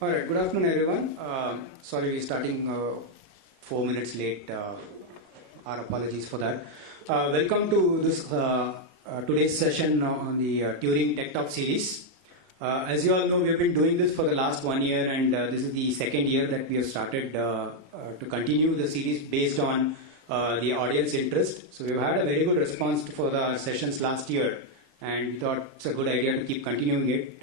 All right, good afternoon, everyone. Sorry, we're starting 4 minutes late. Our apologies for that. Welcome to this today's session on the Turing Techtalk series. As you all know, we've been doing this for the last 1 year, and this is the second year that we have started to continue the series based on the audience interest. So we've had a very good response for the sessions last year, and we thought it's a good idea to keep continuing it.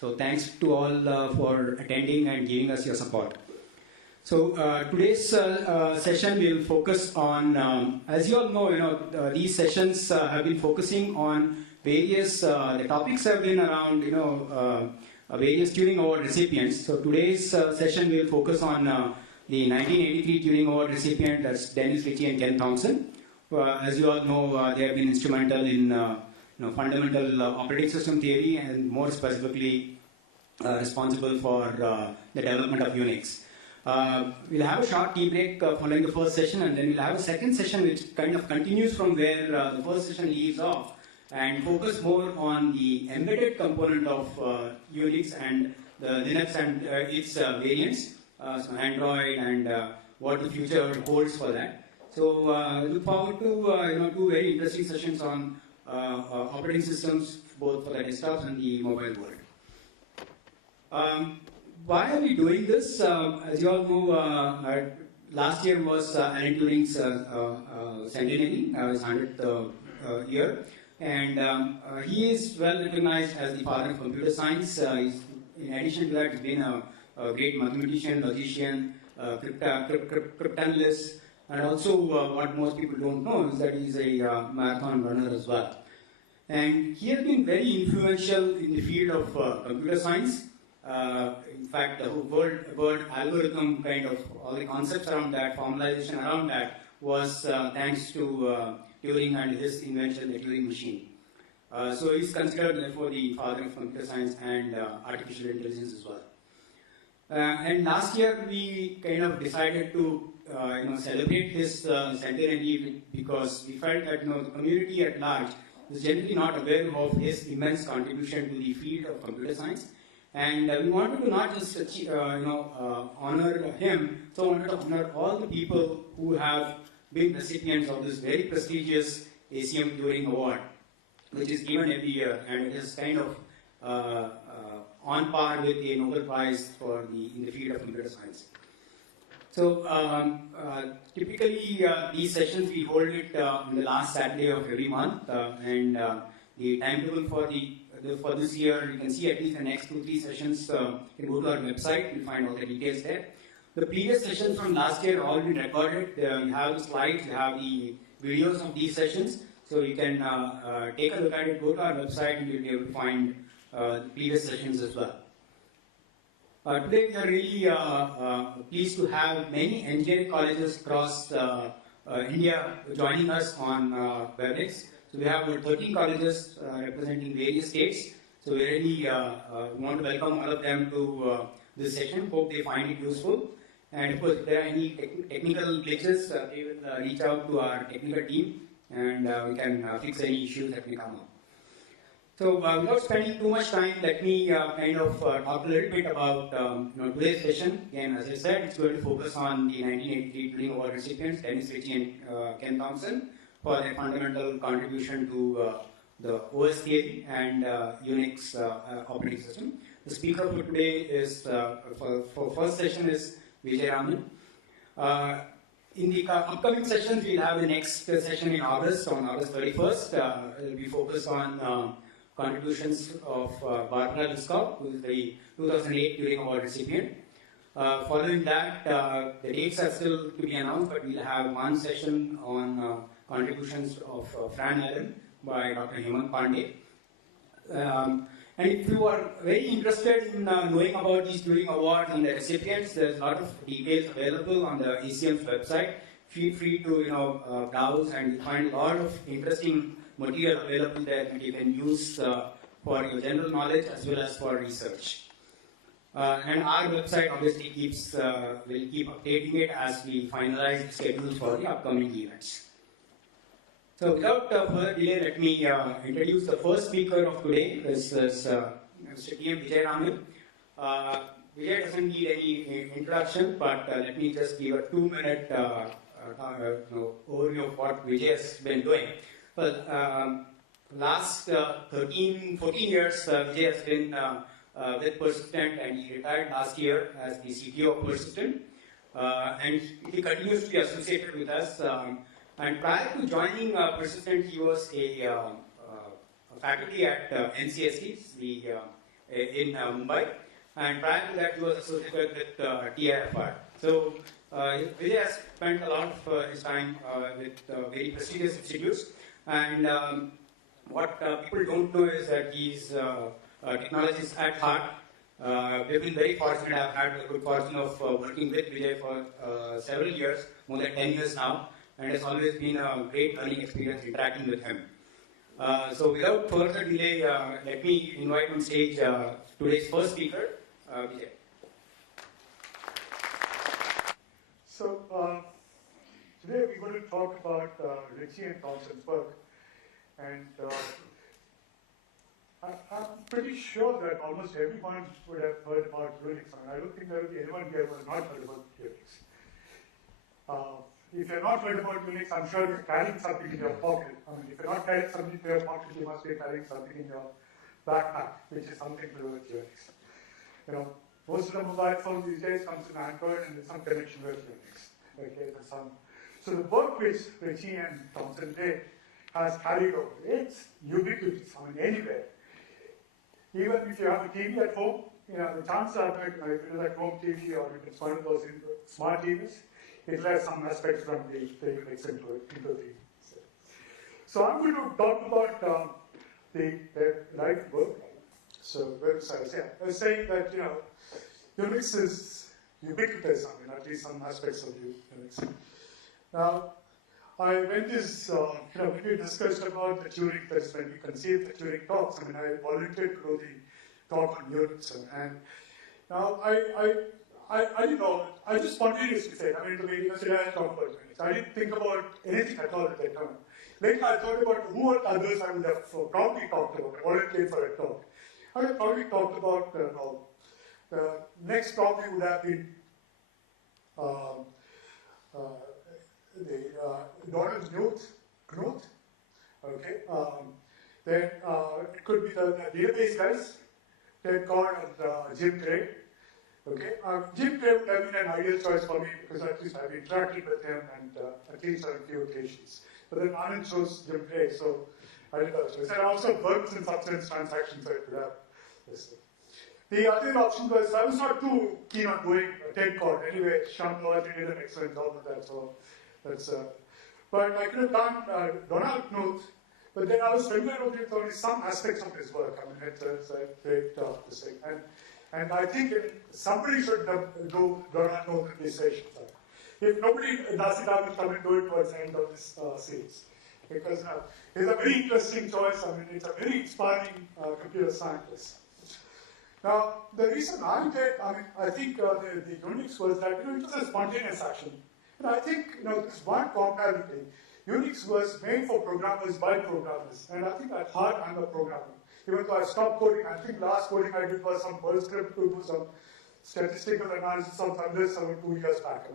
So thanks to all for attending and giving us your support. So today's session will focus on, as you all know, these sessions have been focusing on various, the topics have been around, various Turing Award recipients. So today's session will focus on the 1983 Turing Award recipient, that's Dennis Ritchie and Ken Thompson. As you all know, they have been instrumental in fundamental operating system theory, and more specifically responsible for the development of Unix. We'll have a short tea break following the first session, and then we'll have a second session which kind of continues from where the first session leaves off and focus more on the embedded component of Unix and the Linux and its variants, so Android and what the future holds for that. So look forward to two very interesting sessions on operating systems, both for the desktops and the mobile world. Why are we doing this? As you all know, last year was Alan Turing's centenary, his 100th year, and he is well recognized as the father of computer science. In addition to that, he's been a great mathematician, logician, cryptanalyst, and also what most people don't know is that he's a marathon runner as well. And he has been very influential in the field of computer science. In fact, the word algorithm, kind of all the concepts around that, formalization around that, was thanks to Turing and his invention, the Turing machine. So he's considered, therefore, the father of computer science and artificial intelligence as well. And last year, we kind of decided to celebrate his centenary because we felt that the community at large is generally not aware of his immense contribution to the field of computer science. And we wanted to not just honor him, so we wanted to honor all the people who have been recipients of this very prestigious CACM Turing Award, which is given every year, and it is kind of on par with a Nobel Prize in the field of computer science. So typically these sessions we hold it on the last Saturday of every month, and the timetable for this year, you can see at least the next 2-3 sessions. You can go to our website, you'll find all the details there. The previous sessions from last year have all been recorded. You have the slides, you have the videos of these sessions, so you can take a look at it, go to our website, and you'll be able to find the previous sessions as well. Today we are really pleased to have many engineering colleges across India joining us on WebEx. So we have about 13 colleges representing various states. So we really want to welcome all of them to this session. Hope they find it useful. And of course, if there are any technical glitches, they will reach out to our technical team, and we can fix any issues that may come up. So without spending too much time, let me kind of talk a little bit about today's session. Again, as I said, it's going to focus on the 1983 Turing Award recipients, Dennis Ritchie and Ken Thompson, for their fundamental contribution to the OS theory and Unix operating system. The speaker for today is, for first session is Vijayaraman. In the upcoming sessions, we'll have the next session in August, on August 31st. It will be focused on contributions of Barbara Liskov, who is the 2008 Turing Award recipient. Following that, the dates are still to be announced, but we'll have one session on contributions of Fran Allen by Dr. Hemant Pandey. And if you are very interested in knowing about these Turing Awards and the recipients, there's a lot of details available on the ACM's website. Feel free to browse, and you'll find a lot of interesting material available there that you can use for your general knowledge as well as for research. And our website obviously will keep updating it as we finalize the schedules for the upcoming events. So without further delay, let me introduce the first speaker of today. This is Mr. T.M. Vijayaraman. Vijay doesn't need any introduction, but let me just give a 2-minute overview of what Vijay has been doing. Well, last 13, 14 years, Vijay has been with Persistent, and he retired last year as the CTO of Persistent. And he continues to be associated with us. And prior to joining Persistent, he was a faculty at NCST in Mumbai. And prior to that, he was associated with TIFR. So Vijay has spent a lot of his time with very prestigious institutes. And what people don't know is that he's a technologist at heart. We've been very fortunate. I've had the good fortune of working with Vijay for several years, more than 10 years now, and it's always been a great learning experience interacting with him. So without further delay, let me invite on stage today's first speaker, Vijay. So today we're going to talk about Ritchie and Thompson's work, and I'm pretty sure that almost everyone would have heard about Unix. I don't think there will be anyone here who has not heard about Unix. If you're not heard about Unix, I'm sure you're carrying something in your pocket. If you're not carrying something in your pocket, you must be carrying something in your backpack, which is something to do with Unix. Most of the mobile phones these days comes with Android and there's some connection with Unix. Okay, so the work which Ritchie and Thompson did has carried over. It's ubiquitous, anywhere. Even if you have a TV at home, the chances are that if it is a home TV or if it's one of those smart TVs, it has some aspects from the Unix into the. So I'm going to talk about the live work. So where was I? Yeah, I was saying that Unix is ubiquitous. At least some aspects of Unix. Now, when we discussed about the Turing test, when we conceived the Turing talks, I volunteered to do the talk on Unix, and now I didn't know. I just spontaneously said, the way I talk about Unix. I didn't think about anything at all at that time. Later, I thought about who are others I would have probably talked about, volunteered for a talk. I would have probably talked about the next probably would have been Donald Knuth, okay. Then it could be the database guys, Ted Cord and Jim Craig. Okay, Jim Craig would have been an ideal choice for me because at least I've interacted with him and at least on a few occasions. But then Anand chose Jim Craig, so I did that choice. And I also worked in substance transactions, so I could have this. The other option was I was not too keen on going Ted Cord. Anyway, Sean Lowery did an excellent job with that, so that's. But I could have done Donald Knuth, but then I was familiar with only some aspects of his work. It's a great this thing. And I think somebody should do Donald Knuth in this session. If nobody does it, I will come and do it towards the end of this series. Because it's a very interesting choice. It's a very inspiring computer scientist. Now, the reason I did, I think the Unix was that it was a spontaneous action. And I think there's one commonality. Unix was made for programmers by programmers, and I think at heart I'm a programmer. Even though I stopped coding, I think last coding I did was some Perl script to do some statistical analysis of numbers 2 years back.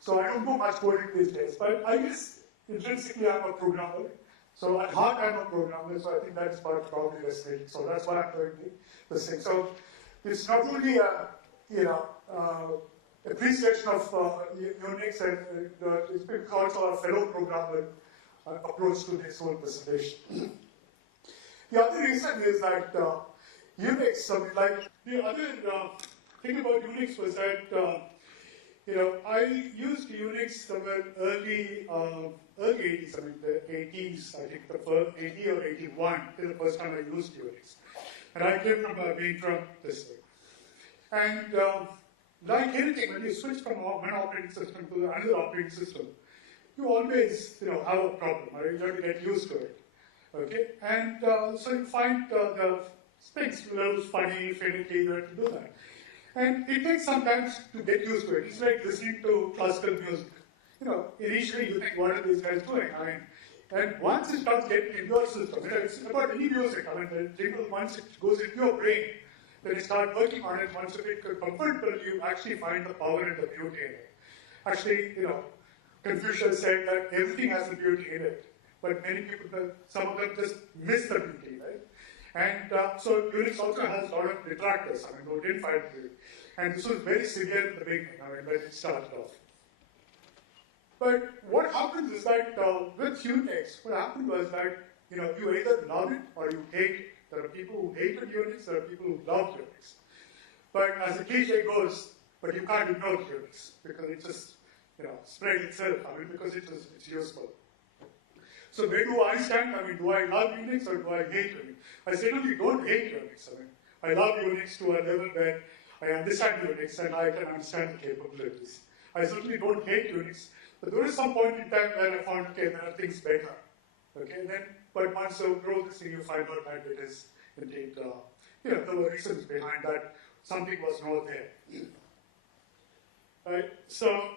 So I don't do much coding these days, but I guess intrinsically I'm a programmer. So at heart I'm a programmer, so I think that's part probably resonating. So that's why I'm doing this thing. So it's not only a appreciation of Unix, and it's also a fellow programmer approach to this whole presentation. The other reason is that Unix, the other thing about Unix was that I used Unix somewhere early 80s, the 80s, I think the first 80 or 81 is the first time I used Unix. And I came from being from this thing. And like anything, when you switch from one operating system to another operating system, you always have a problem, right? You have to get used to it. Okay? And so you find the things a little funny, finicky, you have to do that. And it takes some time to get used to it. It's like listening to classical music. Initially you think, what are these guys doing? And once it starts getting into your system, it's about any music. The jingle, once it goes into your brain, then you start working on it. Once you get comfortable, you actually find the power and the beauty in it. Actually, Confucius said that everything has a beauty in it, but many people, some of them just miss the beauty, right? And so Unix also has a lot of detractors, who didn't find beauty. And this was very severe in the beginning, when it started off. But what happens is that with Unix, what happened was that you either love it or you hate it. There are people who hated Unix, there are people who loved Unix. But as the cliche goes, but you can't ignore Unix because it just spread itself. Because it's useful. So where do I stand? Do I love Unix or do I hate Unix? I certainly don't hate Unix. I love Unix to a level where I understand Unix and I can understand the capabilities. I certainly don't hate Unix, but there is some point in time where I found, okay, there are things better. Okay, but once you grow this thing, you find out that it is indeed, there were reasons behind that. Something was not there. Right, so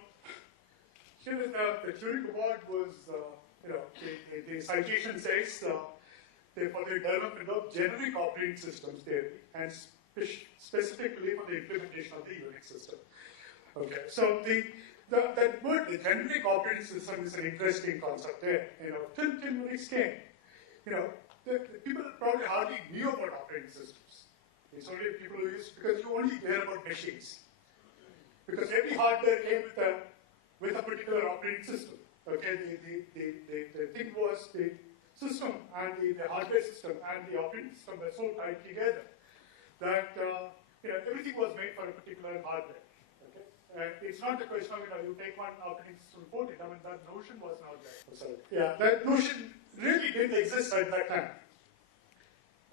here is the Turing Award was, the citation says, for the development of generic operating systems theory and specifically for the implementation of the Unix system. Okay, so that word, the generic operating system, is an interesting concept there. Till Unix came, the people probably hardly knew about operating systems. It's only people who used, because you only hear about machines. Because every hardware came with a particular operating system. Okay, the thing was the system and the hardware system and the operating system were so tied together that everything was made for a particular hardware. Okay, and it's not a question of you take one operating system and port it. That notion was not there. Sorry. Yeah, that notion really didn't exist at that time.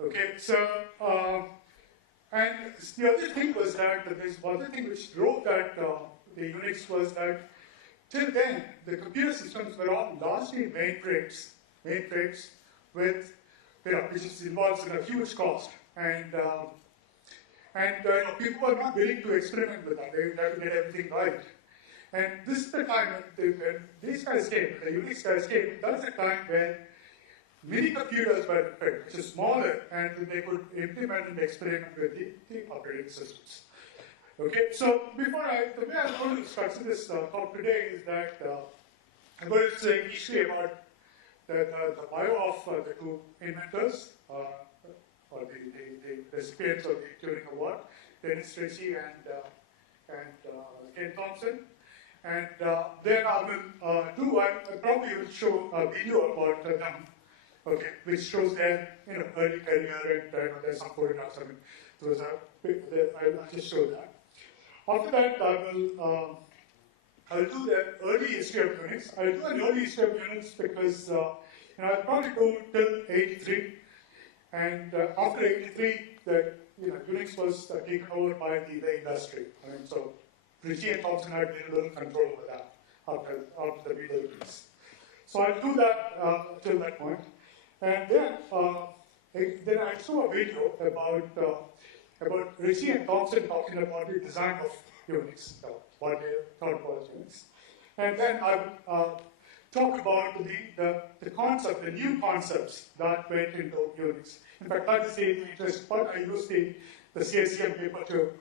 Okay, so and the other thing was that there's one other thing which drove that the Unix was that till then the computer systems were all largely mainframes with which involves a huge cost and people were not willing to experiment with that. They had to get everything right. And this is the time when these guys came, the Unix guys came. That's the time when mini computers were invented, which is smaller, and they could implement and experiment with the operating systems. Okay, so the way I'm going to structure this talk today is that I'm going to say initially about the bio of the two inventors, or the recipients of the Turing Award, Dennis Ritchie and Ken Thompson. And then I probably will show a video about them. Okay, which shows their early career and there's some photographs. I'll just show that. After that, I'll do the early history of Unix. I'll do an early history of Unix because I'll probably go till 83, and after 83, Unix was taken over by the industry. So Ritchie and Thompson had very little control over that after the video release. So I'll do that till that point. And then I saw a video about Ritchie and Thompson talking about the design of Unix, what they thought was Unix. And then I will talk about the concept, the new concepts that went into Unix. In fact, that is the interesting part. I used the CACM paper to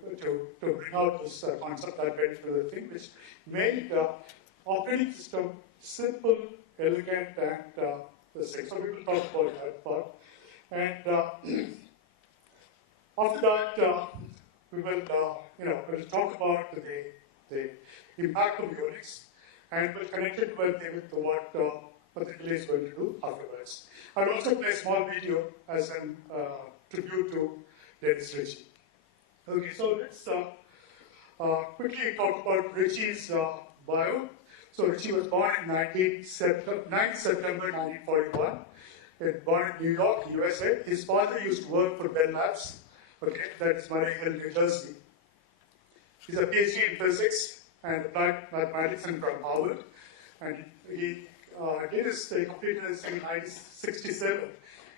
bring out this concept that went into the thing, which made the operating system simple, elegant, and so we will talk about that part. And after that, we will we'll talk about the impact of Unix, and we'll connect it with what the delay is going to do afterwards. I'll also play a small video as a tribute to Dennis Ritchie. Okay, so let's quickly talk about Ritchie's bio. So Ritchie was born in 9 September 1941. Born in New York, USA. His father used to work for Bell Labs. Okay, that's Murray Hill, New Jersey. He's a PhD in physics and applied mathematics from Harvard. And he completed his in 1967.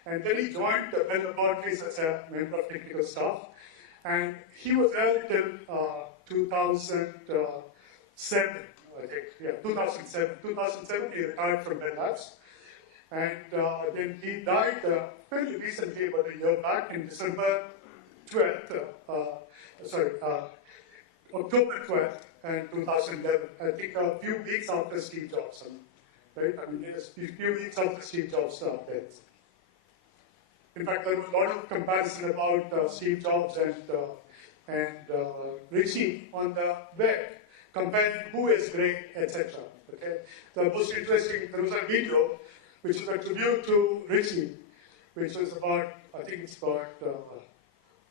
And then he joined Bell Laboratories as a member of technical staff. And he was there till 2007. I think, yeah, 2007. 2007, he retired from Bell Labs. And then he died fairly recently, about a year back, in December 12th, October 12th, and 2011. I think a few weeks after Steve Jobs, right? I mean, a few weeks after Steve Jobs' death. In fact, there was a lot of comparison about Steve Jobs and Ritchie on the web, comparing who is great, etc. Okay. The most interesting, there was a video which is a tribute to Ritchie, which was about, I think it's about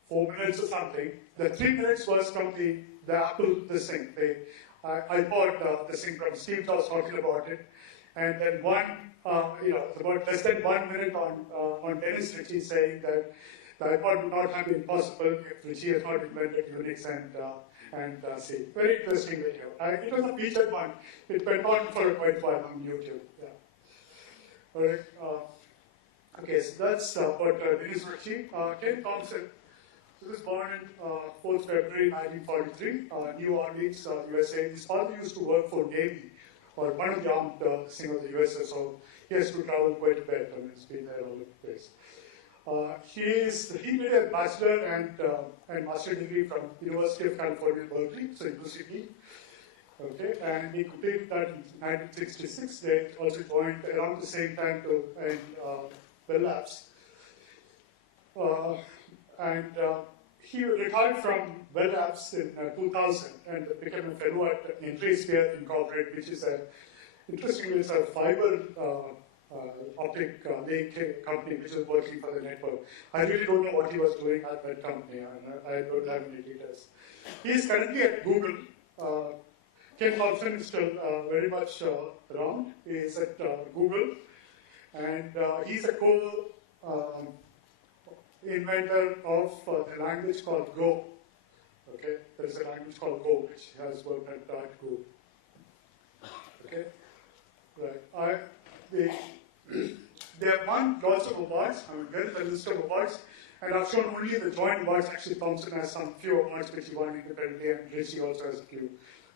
4 minutes or something. The 3 minutes was from the Apple this thing. I bought this thing from Steve Jobs talking about it, and then about less than 1 minute on Dennis Ritchie saying that the iPod would not have been possible if Ritchie had not invented Unix and C. Very interesting video. It was a featured one. It went on for quite a while on YouTube. Yeah. All right. Okay, so that's about Dennis Ritchie. Ken Thompson. He was born in 4th February 1943, New Orleans, USA. His father used to work for Navy, or one of the armed thing of the USA, so he has to travel quite a bit. I mean, he's been there all over the place. He did a bachelor and master degree from University of California, Berkeley, so UCB. Okay, and he completed that in 1966. They also joined around the same time to Bell Labs. He retired from Bell Labs in 2000 and became a fellow at Intrisphere Incorporated, which is interestingly, it's a fiber optic link company which is working for the network. I really don't know what he was doing at that company, and I don't have any details. He is currently at Google. Ken Thompson is still very much around. He is at Google, and he's a inventor of the language called Go. Okay, there is a language called Go which has worked at Google. Okay, right. They have won lots of awards. I mean, there is a list of awards, and I've shown only the joint awards. Actually, Thompson has some few awards which he won independently, and Ritchie also has a few.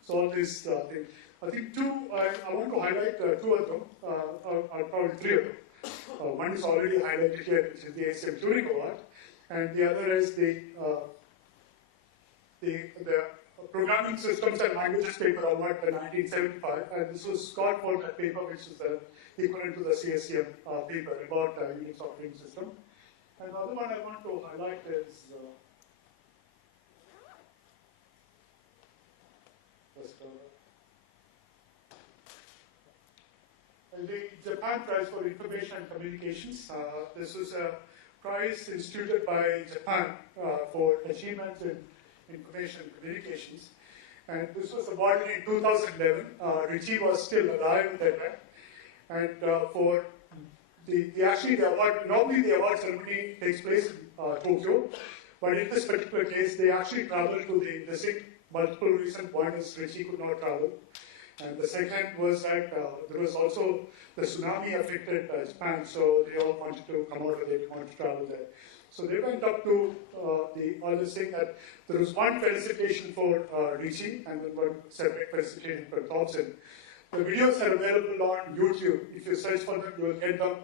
So all these things. I think I want to highlight two of them, or probably three of them. One is already highlighted here, which is the ACM Turing Award, and the other is the Programming Systems and Languages paper award in 1975, and this was Scott for that paper, which is equivalent to the CACM paper about Unix operating system. And the other one I want to highlight is the Japan Prize for Information and Communications. This was a prize instituted by Japan for achievements in information and communications. And this was awarded in 2011. Ritchie was still alive at that time. And for the award, normally the award ceremony takes place in Tokyo, but in this particular case, they actually traveled to the visit. Multiple reasons. One is Ritchie could not travel. And the second was that there was also the tsunami affected Japan, so they all wanted to come out and they didn't want to travel there. So they went up to all this thing that there was one felicitation for Ritchie and then one separate felicitation for Thompson. The videos are available on YouTube. If you search for them, you will get them.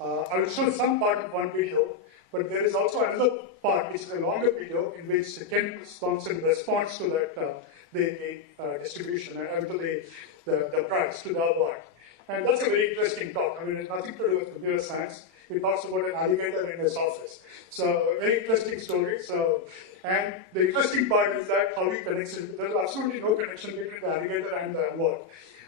I will show some part of one video, but there is also another part, which is a longer video, in which Ken Thompson responds to that the distribution and to the prize, to the award. And that's a very interesting talk. I mean, it's nothing to do with computer science. He talks about an alligator in his office. So, very interesting story. So, and the interesting part is that how he connects it. There's absolutely no connection between the alligator and the award.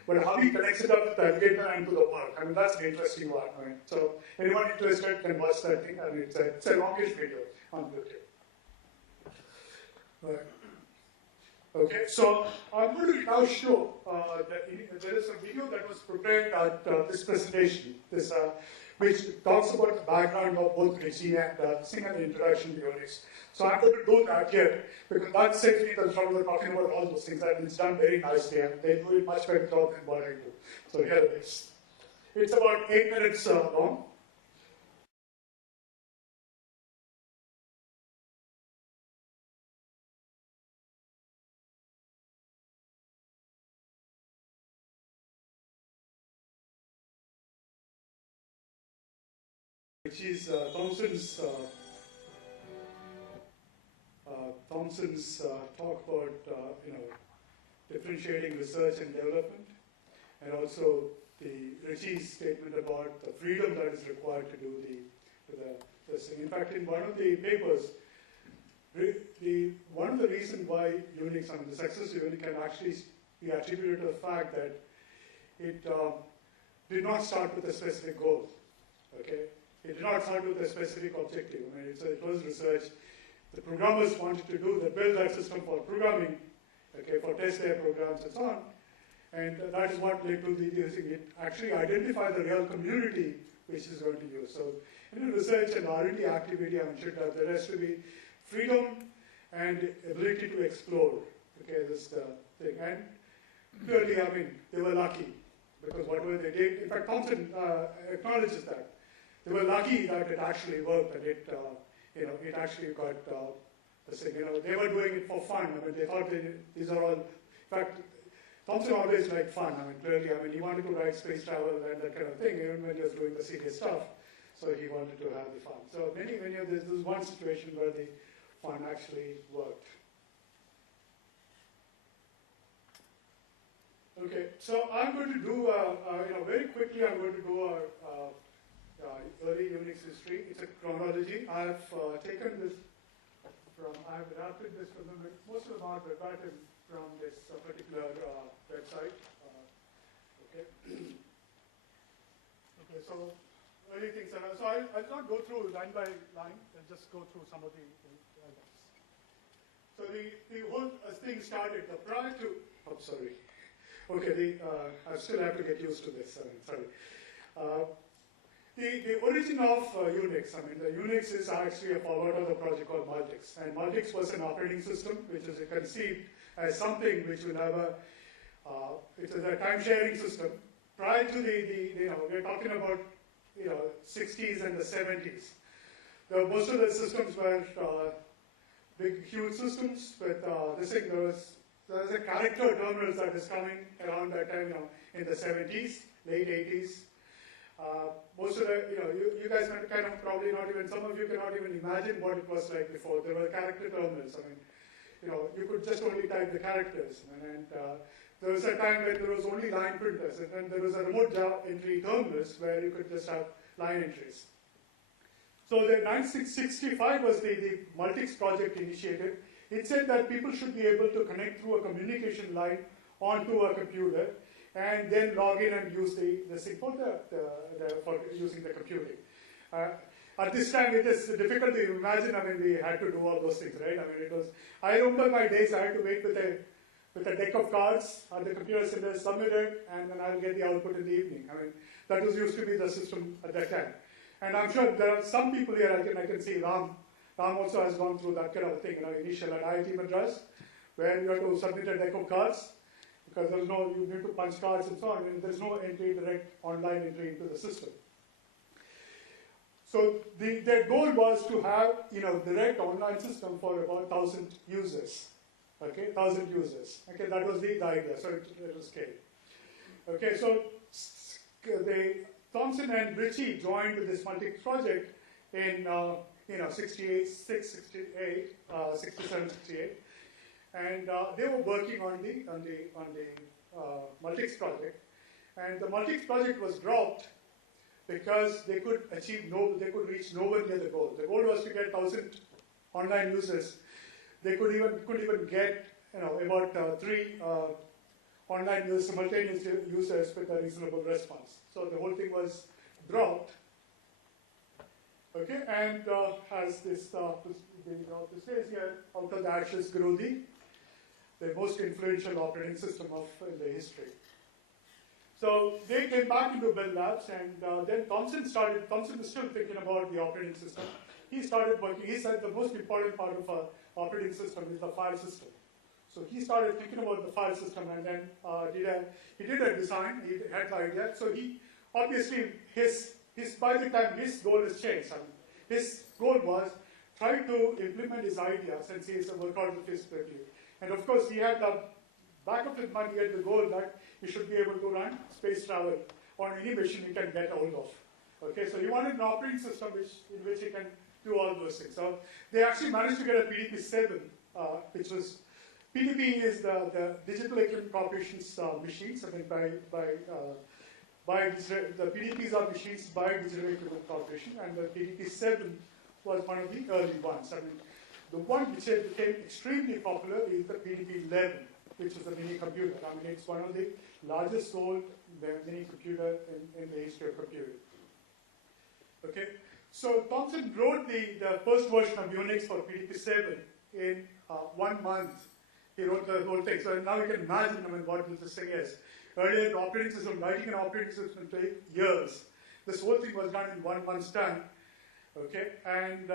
But how he connects it up with the alligator and to the work. I mean, that's an interesting one. I mean, so, anyone interested can watch that thing. I mean, it's a longish video on YouTube. Right. Okay, so I'm going to now show that there is a video that was prepared at this presentation, which talks about the background of both Ritchie and the introduction to Unix. So I'm going to do that here, because that saves me the trouble of talking about all those things, and it's done very nicely, and they do it much better job than what I do. So here it is. It's about 8 minutes long. Which is Thompson's Thompson's talk about differentiating research and development, and also the Ritchie's statement about the freedom that is required to do this thing. In fact, in one of the papers, one of the reasons why Unix, the success of Unix can actually be attributed to the fact that it did not start with a specific goal. Okay, it did not start with a specific objective. It was research. The programmers wanted to build that system for programming, okay, for test their programs and so on. And that is what led to the using it. Actually identify the real community which is going to use. So in research and R&D activity, there has to be freedom and ability to explore. Okay, this is the thing. And clearly, they were lucky because whatever they did, in fact, Thompson acknowledges that. They were lucky that it actually worked and it actually got this thing. They were doing it for fun. They thought these are all, in fact, Thompson always liked fun. Clearly, he wanted to write space travel and that kind of thing, even when he was doing the serious stuff. So he wanted to have the fun. So there's this one situation where the fun actually worked. Okay, so I'm going to do, very quickly, I'm going to do our early Unix history. It's a chronology. I've taken this I've adapted this from most of them are verbatim from this particular website. Okay. Okay, so early things. So I'll not go through line by line. I'll just go through some of the elements. So the whole thing started prior to. Oh, sorry. Okay, I still have to get used to this. Sorry. The origin of Unix, the Unix is actually a forward of a project called Multics. And Multics was an operating system which is conceived as something which will have it is a time-sharing system. Prior to we're talking about, 60s and the 70s. Most of the systems were big, huge systems with this thing. There's a character terminals that is coming around that time, in the 70s, late 80s. Most of the, you guys can kind of probably not even, some of you cannot even imagine what it was like before. There were character terminals. You could just only type the characters. And there was a time when there was only line printers. And then there was a remote entry terminals where you could just have line entries. So the 1965 was the Multics project initiated. It said that people should be able to connect through a communication line onto a computer and then log in and use the thing for using the computing. At this time, it is difficult to imagine. We had to do all those things, right? I remember my days. I had to wait with a deck of cards at the computer center, submit it, and then I'll get the output in the evening. That was used to be the system at that time. And I'm sure there are some people here. I can see Ram. Ram also has gone through that kind of thing. Initial at IIT Madras, where you have to submit a deck of cards. Because you need to punch cards and so on, and there's no direct online entry into the system. So their goal was to have, direct online system for about 1,000 users. Okay, 1,000 users. Okay, that was the idea. So it was scaled. Okay, so Thompson and Ritchie joined this Multics project in 68, 67, 68. And they were working on the Multics project, and the Multics project was dropped because they could reach nowhere near the goal. The goal was to get 1,000 online users. They could even get about 3 online users, simultaneous users with a reasonable response. So the whole thing was dropped. Okay, and as this says here, out of the ashes grew the most influential operating system in the history. So they came back into Bell Labs, and then Thompson was still thinking about the operating system. He started working. He said the most important part of an operating system is the file system. So he started thinking about the file system, and then he did a design. He had the idea. So he obviously by the time his goal has changed. His goal was try to implement his idea since he is a workout with his quickly. And of course, he had the back of his mind, he had the goal that he should be able to run space travel on any machine he can get hold of. Okay, so he wanted an operating system in which he can do all those things. So they actually managed to get a PDP-7 which was PDP is the Digital Equipment Corporation's machines. I mean, the PDPs are machines by Digital Equipment Corporation, and the PDP-7 was one of the early ones. I mean, the one which became extremely popular is the PDP-11, which is a mini computer. I mean, it's one of the largest sold mini computer in the history of computing. Okay, so Thompson wrote the first version of Unix for PDP-7 in 1 month. He wrote the whole thing. So now you can imagine, I mean, what this thing is. Earlier, the operating system, writing an operating system took years. This whole thing was done in 1 month's time. Okay, and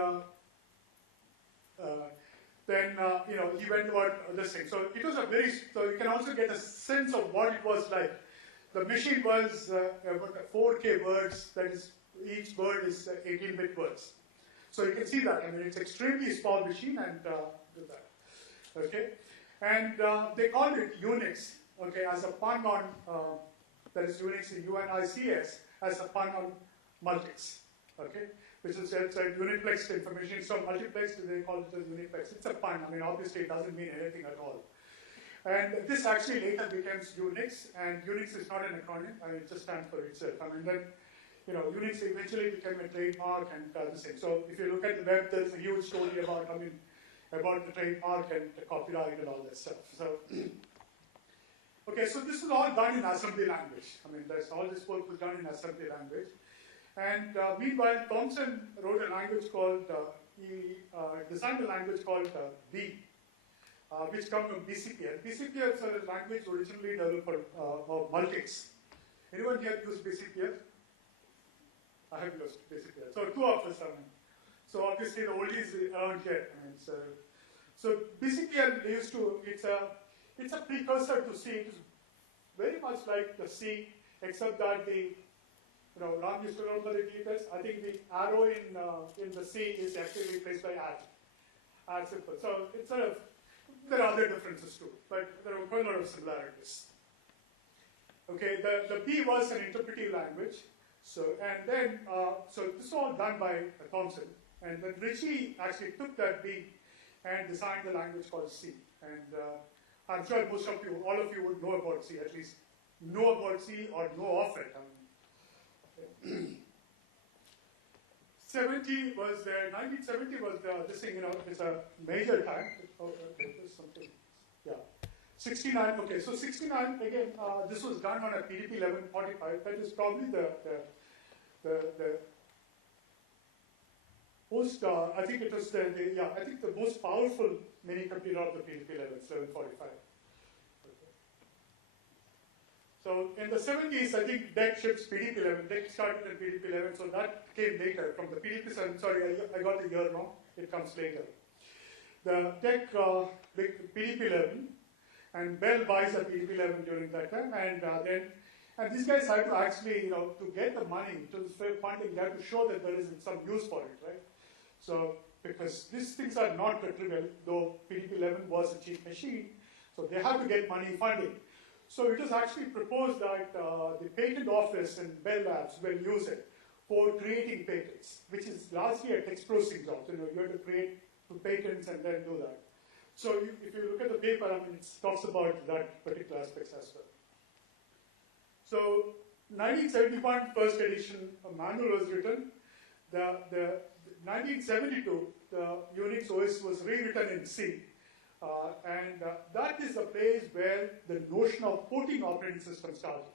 then he went about this thing. So it was so you can also get a sense of what it was like. The machine was about 4K words, that is, each word is 18-bit words. So you can see that. I mean, it's extremely small machine and do that. Okay, and they called it Unix. Okay, as a pun on that is Unix in UNICS as a pun on multics. Okay, which is it's a uniplexed information. So multiplexed, they call it as uniplex. It's a pun. I mean, obviously, it doesn't mean anything at all. And this actually later becomes Unix, and Unix is not an acronym. I mean, it just stands for itself. I mean, then Unix eventually became a trademark and the same. So if you look at the web, there's a huge story about the trademark and the copyright and all that stuff. So. Okay, so this is all done in assembly language. I mean, all this work was done in assembly language. And meanwhile, Thompson wrote a language called, he designed a language called B, which comes from BCPL. BCPL is a language originally developed for multics. Anyone here use BCPL? I have used BCPL. So 2 of us are. So obviously the oldies aren't here. I mean, so BCPL used to, it's a precursor to C. It is very much like the C, except that Ram used to remember the details. I think the arrow in the C is actually replaced by add simple. So it's there are other differences too, but there are quite a lot of similarities. Okay, the B was an interpretive language. So this is all done by Thompson, and then Ritchie actually took that B and designed the language called C. And I'm sure most of you, all of you would know about C, at least know about C or know of it. 1970 was this thing, it's a major time. There's something, yeah. 69, okay, so 69, again, this was done on a PDP 1145. That is probably the most, I think it was I think the most powerful mini computer of the PDP 1145. So in the 70s, I think DEC ships PDP 11. DEC started at PDP 11, so that came later from the PDP 7. Sorry, I got the year wrong. It comes later. The DEC PDP 11, and Bell buys a PDP 11 during that time, and these guys had to actually, to get the money, to the funding, they had to show that there is some use for it, right? So because these things are not trivial, though PDP 11 was a cheap machine, so they have to get money funding. So it was actually proposed that the patent office and Bell Labs will use it for creating patents, which is largely a text processing job. So, you have to create patents and then do that. So if you look at the paper, I mean, it talks about that particular aspects as well. So 1971 first edition, a manual was written. The 1972, the Unix OS was rewritten in C. That is the place where the notion of porting operating system started.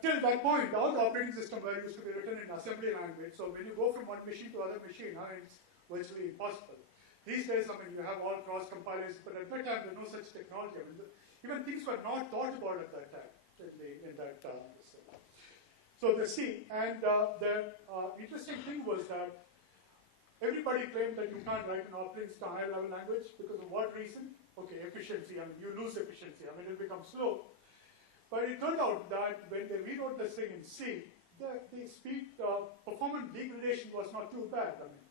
Till that point, all the operating systems were used to be written in assembly language. So when you go from one machine to other machine, it's virtually impossible. These days, I mean, you have all cross compilers, but at that time, there's no such technology. I mean, even things were not thought about at that time. So the C, and the interesting thing was that everybody claimed that you can't write an operating system higher level language because of what reason? Okay, efficiency. I mean, you lose efficiency. I mean, it'll become slow. But it turned out that when they rewrote this thing in C, the speed performance degradation was not too bad. I mean,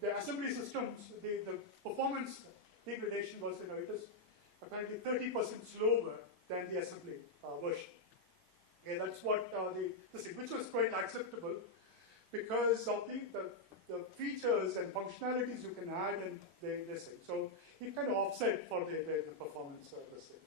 the assembly systems, the performance degradation was, it was apparently 30% slower than the assembly version. Okay, that's what which was quite acceptable because of the the features and functionalities you can add in this thing. So it kind of offset for the performance of this thing.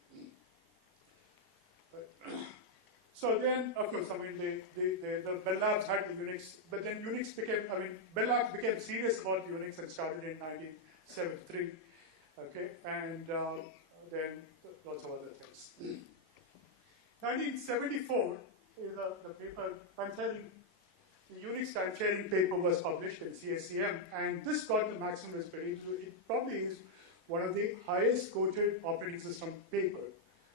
So then, of course, I mean, the Bell Labs had the Unix, but then Unix became, I mean, Bell Labs became serious about Unix and started in 1973, okay, and then lots of other things. 1974 is the paper, I'm telling, the Unix time sharing paper was published in CACM, and this got the maximum respect. It probably is one of the highest quoted operating system paper,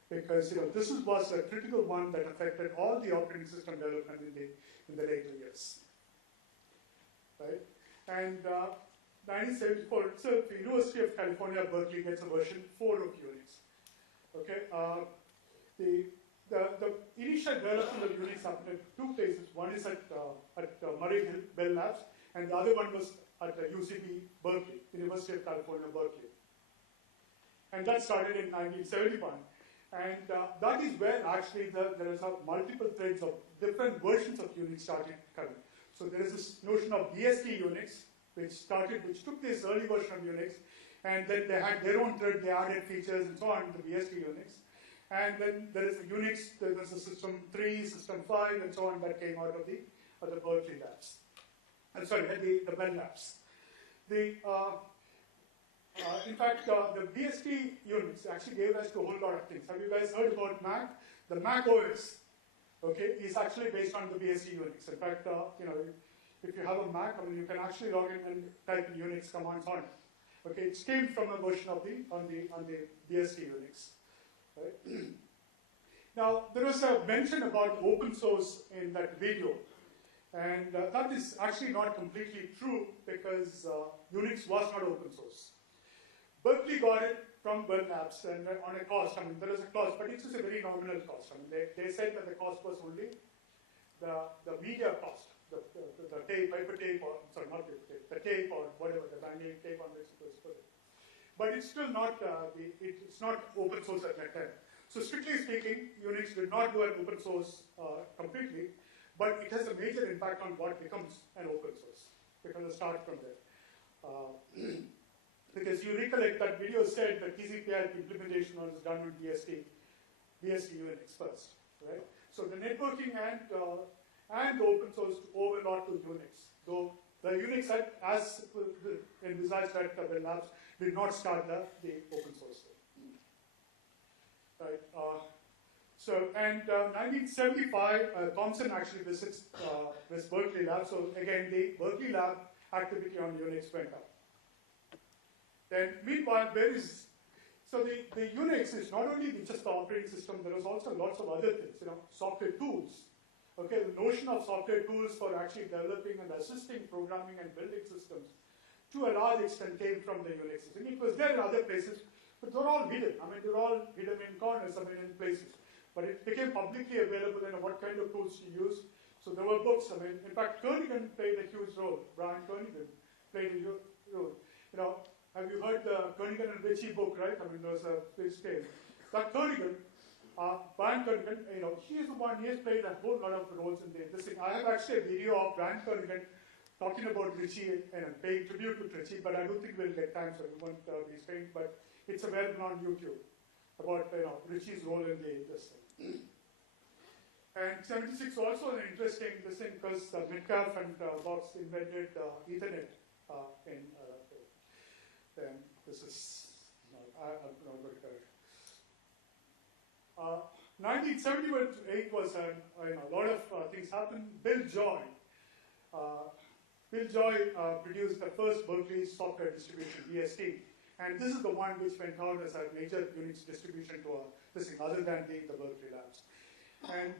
because this was a critical one that affected all the operating system development in the later years, right? And 1974 itself, the University of California, Berkeley gets a version 4 of Unix. Okay, the initial development of Unix happened at two places. One is at Murray Hill, Bell Labs, and the other one was at UCB, Berkeley, University of California, Berkeley. And that started in 1971. And that is where actually there is multiple threads of different versions of Unix started coming. So there is this notion of BSD Unix, which took this early version of Unix, and then they had their own thread, they added features and so on to BSD Unix. And then there is the Unix, there was a System 3, System 5, and so on that came out of the Berkeley Labs. I'm sorry, the Bell Labs. In fact, the BSD Unix actually gave us to a whole lot of things. Have you guys heard about Mac? The Mac OS, okay, is actually based on the BSD Unix. In fact, if you have a Mac, I mean, you can actually log in and type in Unix commands on it. Okay, it came from a version of on the BSD Unix. Right? Now, there was a mention about open source in that video. And that is actually not completely true, because Unix was not open source. Berkeley got it from Bell Labs and on a cost. I mean, there is a cost, but it's just a very nominal cost. I mean, they said that the cost was only the media cost, the tape, paper tape, or sorry, not paper tape, the tape or whatever, the binding tape on which it was put. But it's still not it's not open source at that time. So strictly speaking, Unix did not do an open source completely, but it has a major impact on what becomes an open source, because it starts from there. Because you recollect that video said that TCP/IP implementation was done with BSD Unix first, right? So the networking and the open source overlap to Unix. Though the Unix had, as envisaged at Bell Labs, did not start the open source. Right. So, and 1975, Thompson actually visits this Berkeley lab. So again, the Berkeley lab activity on Unix went up. Then, meanwhile, so the Unix is not only just the operating system, there is also lots of other things, software tools. Okay, the notion of software tools for actually developing and assisting programming and building systems, to a large extent, came from the Unix. And it was there in other places, but they're all hidden. I mean, they're all hidden in corners, I mean, in places. But it became publicly available, and what kind of tools to use. So there were books. I mean, in fact, Kernighan played a huge role. Brian Kernighan played a huge role. Have you heard the Kernighan and Ritchie book, right? I mean, there was a big scale. That Kernighan, Brian Kernighan, he is the one, he has played a whole lot of roles in this thing. I have actually a video of Brian Kernighan talking about Ritchie and paying tribute to Ritchie, but I don't think we'll get time, so we won't be staying. But it's available on YouTube about Ritchie's role in this thing. And 76 also an interesting thing, because Metcalfe and Box invented Ethernet then this is, I'm not going to correct. 1978 was a lot of things happened. Bill Joy produced the first Berkeley software distribution, BSD, and this is the one which went out as a major Unix distribution to this thing, other than the Berkeley Labs. And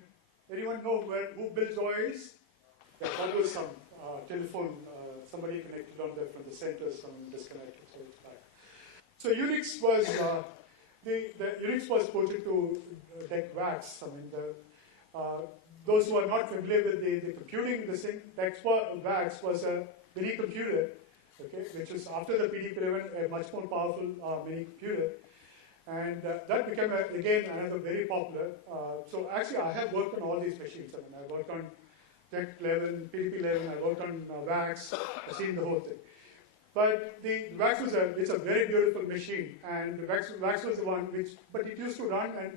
anyone know who Bill Joy is? Yeah, that was some telephone, somebody connected on there from the center, some disconnected. So Unix was, the Unix was ported to DEC-VAX. I mean, those who are not familiar with the computing, the thing, DEC-VAX was a mini computer, okay, which was after the PD-11 a much more powerful mini computer. And that became, again, another very popular. So actually, I have worked on all these machines. I mean, I worked on Tech 11, PDP 11, I worked on VAX, I've seen the whole thing. But the VAX was it's a very beautiful machine, and VAX was the one but it used to run an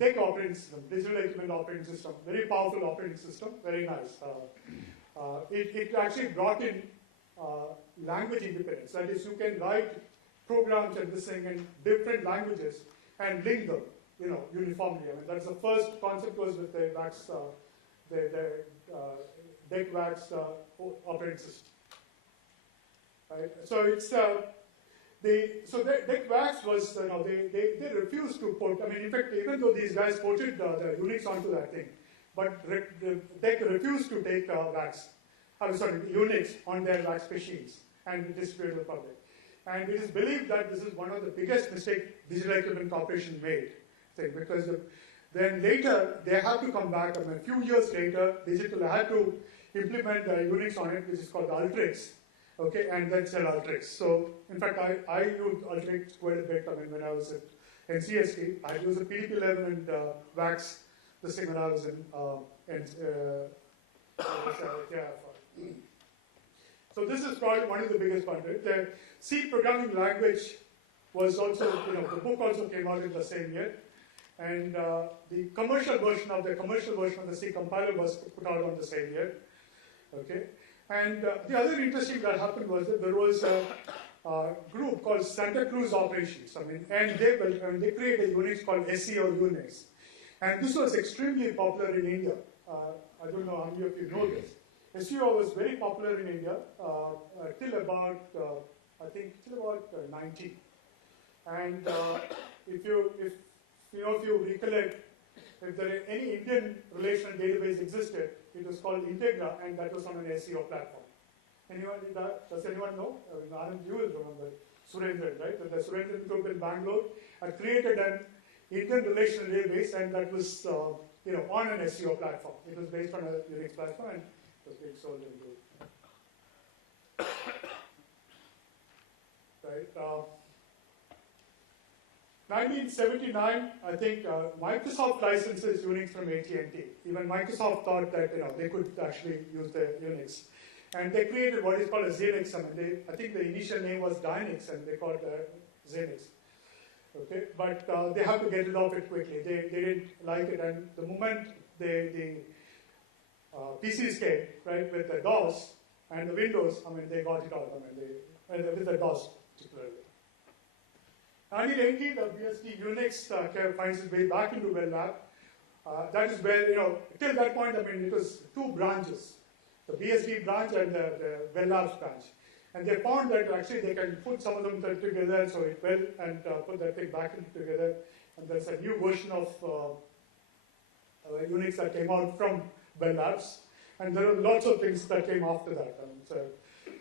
DEC operating system, digital equipment operating system, very powerful operating system, very nice. It actually brought in language independence. That is, you can write programs and this thing in different languages and link them, uniformly. I mean, that's the first concept was with the VAX, the DEC VAX operating system. Right? So it's DEC VAX was they refused to put. I mean, in fact, even though these guys ported the Unix onto that thing, but DEC refused to take Unix on their VAX machines and distribute to the public. And it is believed that this is one of the biggest mistakes Digital Equipment Corporation made, because then later they have to come back. I mean, a few years later, Digital had to implement the Unix on it, which is called Ultrix, okay, and then sell Ultrix. So, in fact, I used Ultrix quite a bit. I mean, when I was at NCST, I used a PDP-11 and VAX the same when I was in So this is probably one of the biggest ones. The C programming language was also, the book also came out in the same year. And the commercial version of the C compiler was put out on the same year. Okay. And the other interesting that happened was that there was a group called Santa Cruz Operations. I mean, and they created a Unix called SEO Unix. And this was extremely popular in India. I don't know how many of you know this. SEO was very popular in India till about, I think, till about 90. And if you recollect, if there any Indian relational database existed, it was called Integra, and that was on an SEO platform. Does anyone know? I mean, you will remember Surendran, right? The Surendran group in Bangalore had created an Indian relational database, and that was on an SEO platform. It was based on a Unix platform, and it was being sold into right. 1979, I think Microsoft licenses Unix from AT&T. Even Microsoft thought that they could actually use the Unix, and they created what is called a Xenix. I think the initial name was Dynix, and they called it Xenix. Okay, but they have to get rid of it quickly. They didn't like it, and the moment the PCs came, right, with the DOS and the Windows, they got it out. With the DOS particularly. 1980, the BSD Unix finds its way back into Bell Lab. That is where, till that point, it was two branches, the BSD branch and the Bell Labs branch. And they found that actually they can put some of them together, so it will, and put that thing back together. And there's a new version of Unix that came out from Bell Labs. And there are lots of things that came after that.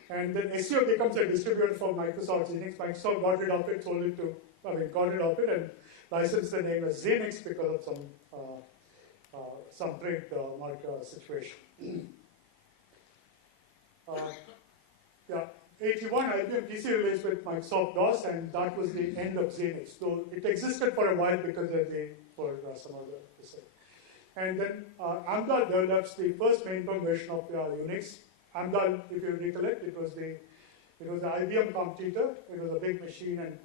And then SEO becomes a distributor for Microsoft Unix. Microsoft got rid of it, got rid of it, and licensed the name as Xenix because of some trademark situation. 81, IBM PC released with Microsoft DOS, and that was the end of Xenix. So it existed for a while because for some other reason. And then Amdahl develops the first mainframe version of Unix. Amdahl, if you recollect, it was the IBM competitor. It was a big machine and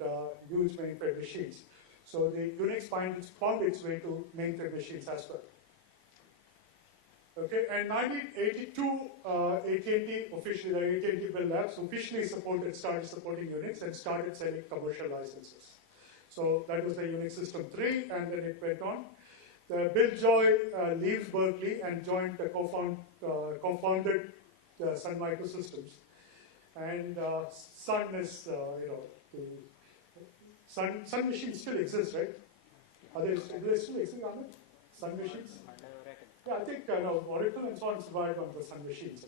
huge mainframe machines. So the Unix found its way to mainframe machines as well. Okay, and 1982, AT&T officially, the AT&T Bell Labs officially started supporting Unix and started selling commercial licenses. So that was the Unix System 3, and then it went on. Bill Joy leaves Berkeley and co-founded Sun Microsystems. And Sun is, Sun machines still exist, right? Do they still exist, Ahmed? Sun machines? Yeah, I think Oracle and so on survived on the Sun machines.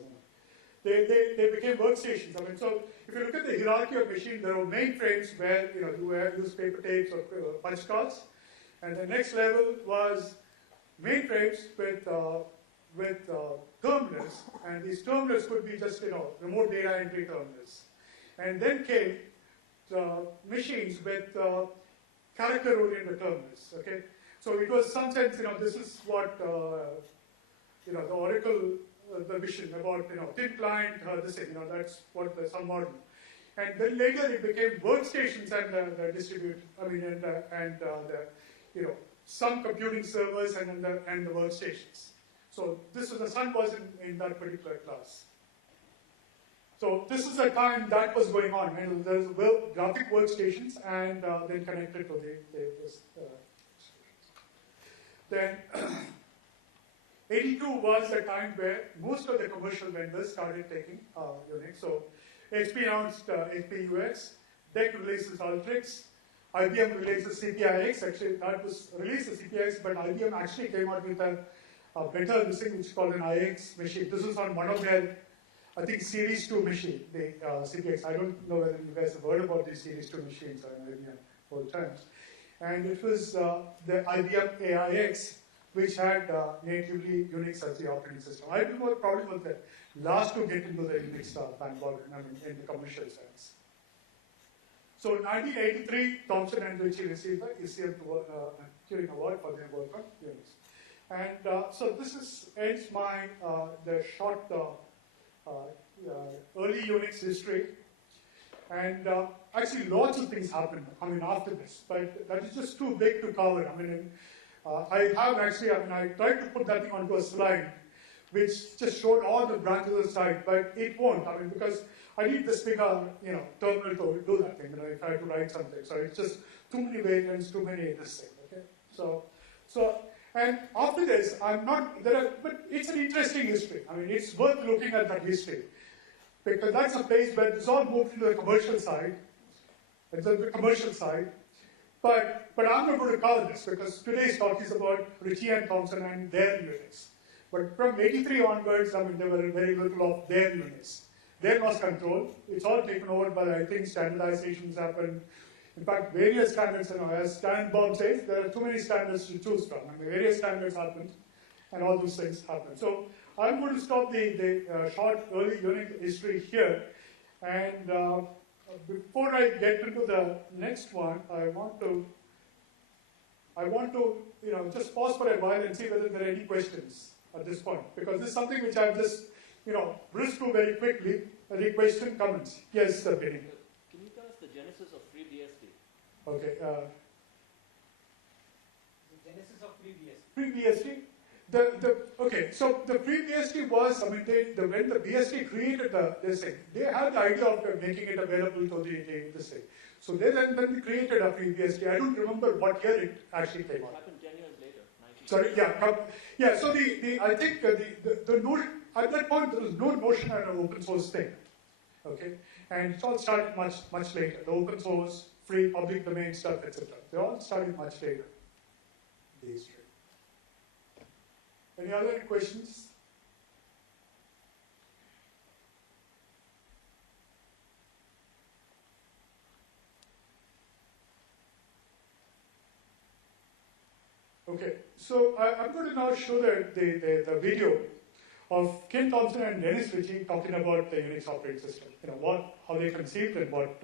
They became workstations. So if you look at the hierarchy of machines, there were mainframes where you use paper tapes or punch cards, and the next level was mainframes with terminals, and these terminals could be just remote data entry terminals. And then came machines with character-oriented terminals. Okay. So it was some sense, this is what the Oracle the vision about thin client, this thing, that's what the some model. And then later it became workstations and the distributed, some computing servers and the workstations. So this was the Sun was in that particular class. So this is the time that was going on, and there's graphic workstations and then connected to the then 82 was the time where most of the commercial vendors started taking Unix. So HP announced HP UX, DEC releases Ultrix, IBM releases CPIX. Actually, that was released as CPIX, but IBM actually came out with a better thing which is called an IX machine. This is on one of their, I think, Series 2 machine, the CPIX. I don't know whether you guys have heard about these Series 2 machines or IBM old times. And it was the IBM AIX, which had natively Unix as the operating system. IBM was probably one of the last to get into the Unix bandwagon, in the commercial sense. So in 1983, Thompson and Ritchie received the ECM Turing Award for their work on Unix. And so this ends my the short early Unix history. And actually, lots of things happened. After this, but that is just too big to cover. I tried to put that thing onto a slide, which just showed all the branches of the site, but it won't. Because I need this bigger, terminal to do that thing. If I have to write something, so it's just too many variants, too many this thing. Okay, so and after this, but it's an interesting history. It's worth looking at that history. Because that's a place where it's all moved into the commercial side. It's on the commercial side. But I'm not going to cover this because today's talk is about Ritchie and Thompson and their Unix. But from 83 onwards, there were very little of their Unix. Their lost control. It's all taken over by, I think, standardizations happened. In fact, various standards, as Stan Bob says, there are too many standards to choose from. Various standards happened, and all those things happened. So I'm going to stop the short early Unix history here. And before I get into the next one, I want to just pause for a while and see whether there are any questions at this point. Because this is something which I've just, breezed through very quickly. Any question, comments? Yes, Benny. Can you tell us the genesis of FreeBSD? Okay. The genesis of FreeBSD. FreeBSD? Okay, so the FreeBSD was, when the BSD created this thing, they had the idea of making it available to this thing. So they then created a FreeBSD. I don't remember what year it actually came out. It happened 10 years later. Sorry, yeah. So I think the notion, at that point there was no notion of an open source thing. Okay, and it all started much later. The open source, free, public domain stuff, etc. They all started much later. The history. Any other questions? Okay, so I'm going to now show the video of Ken Thompson and Dennis Ritchie talking about the Unix operating system. How they conceived and what.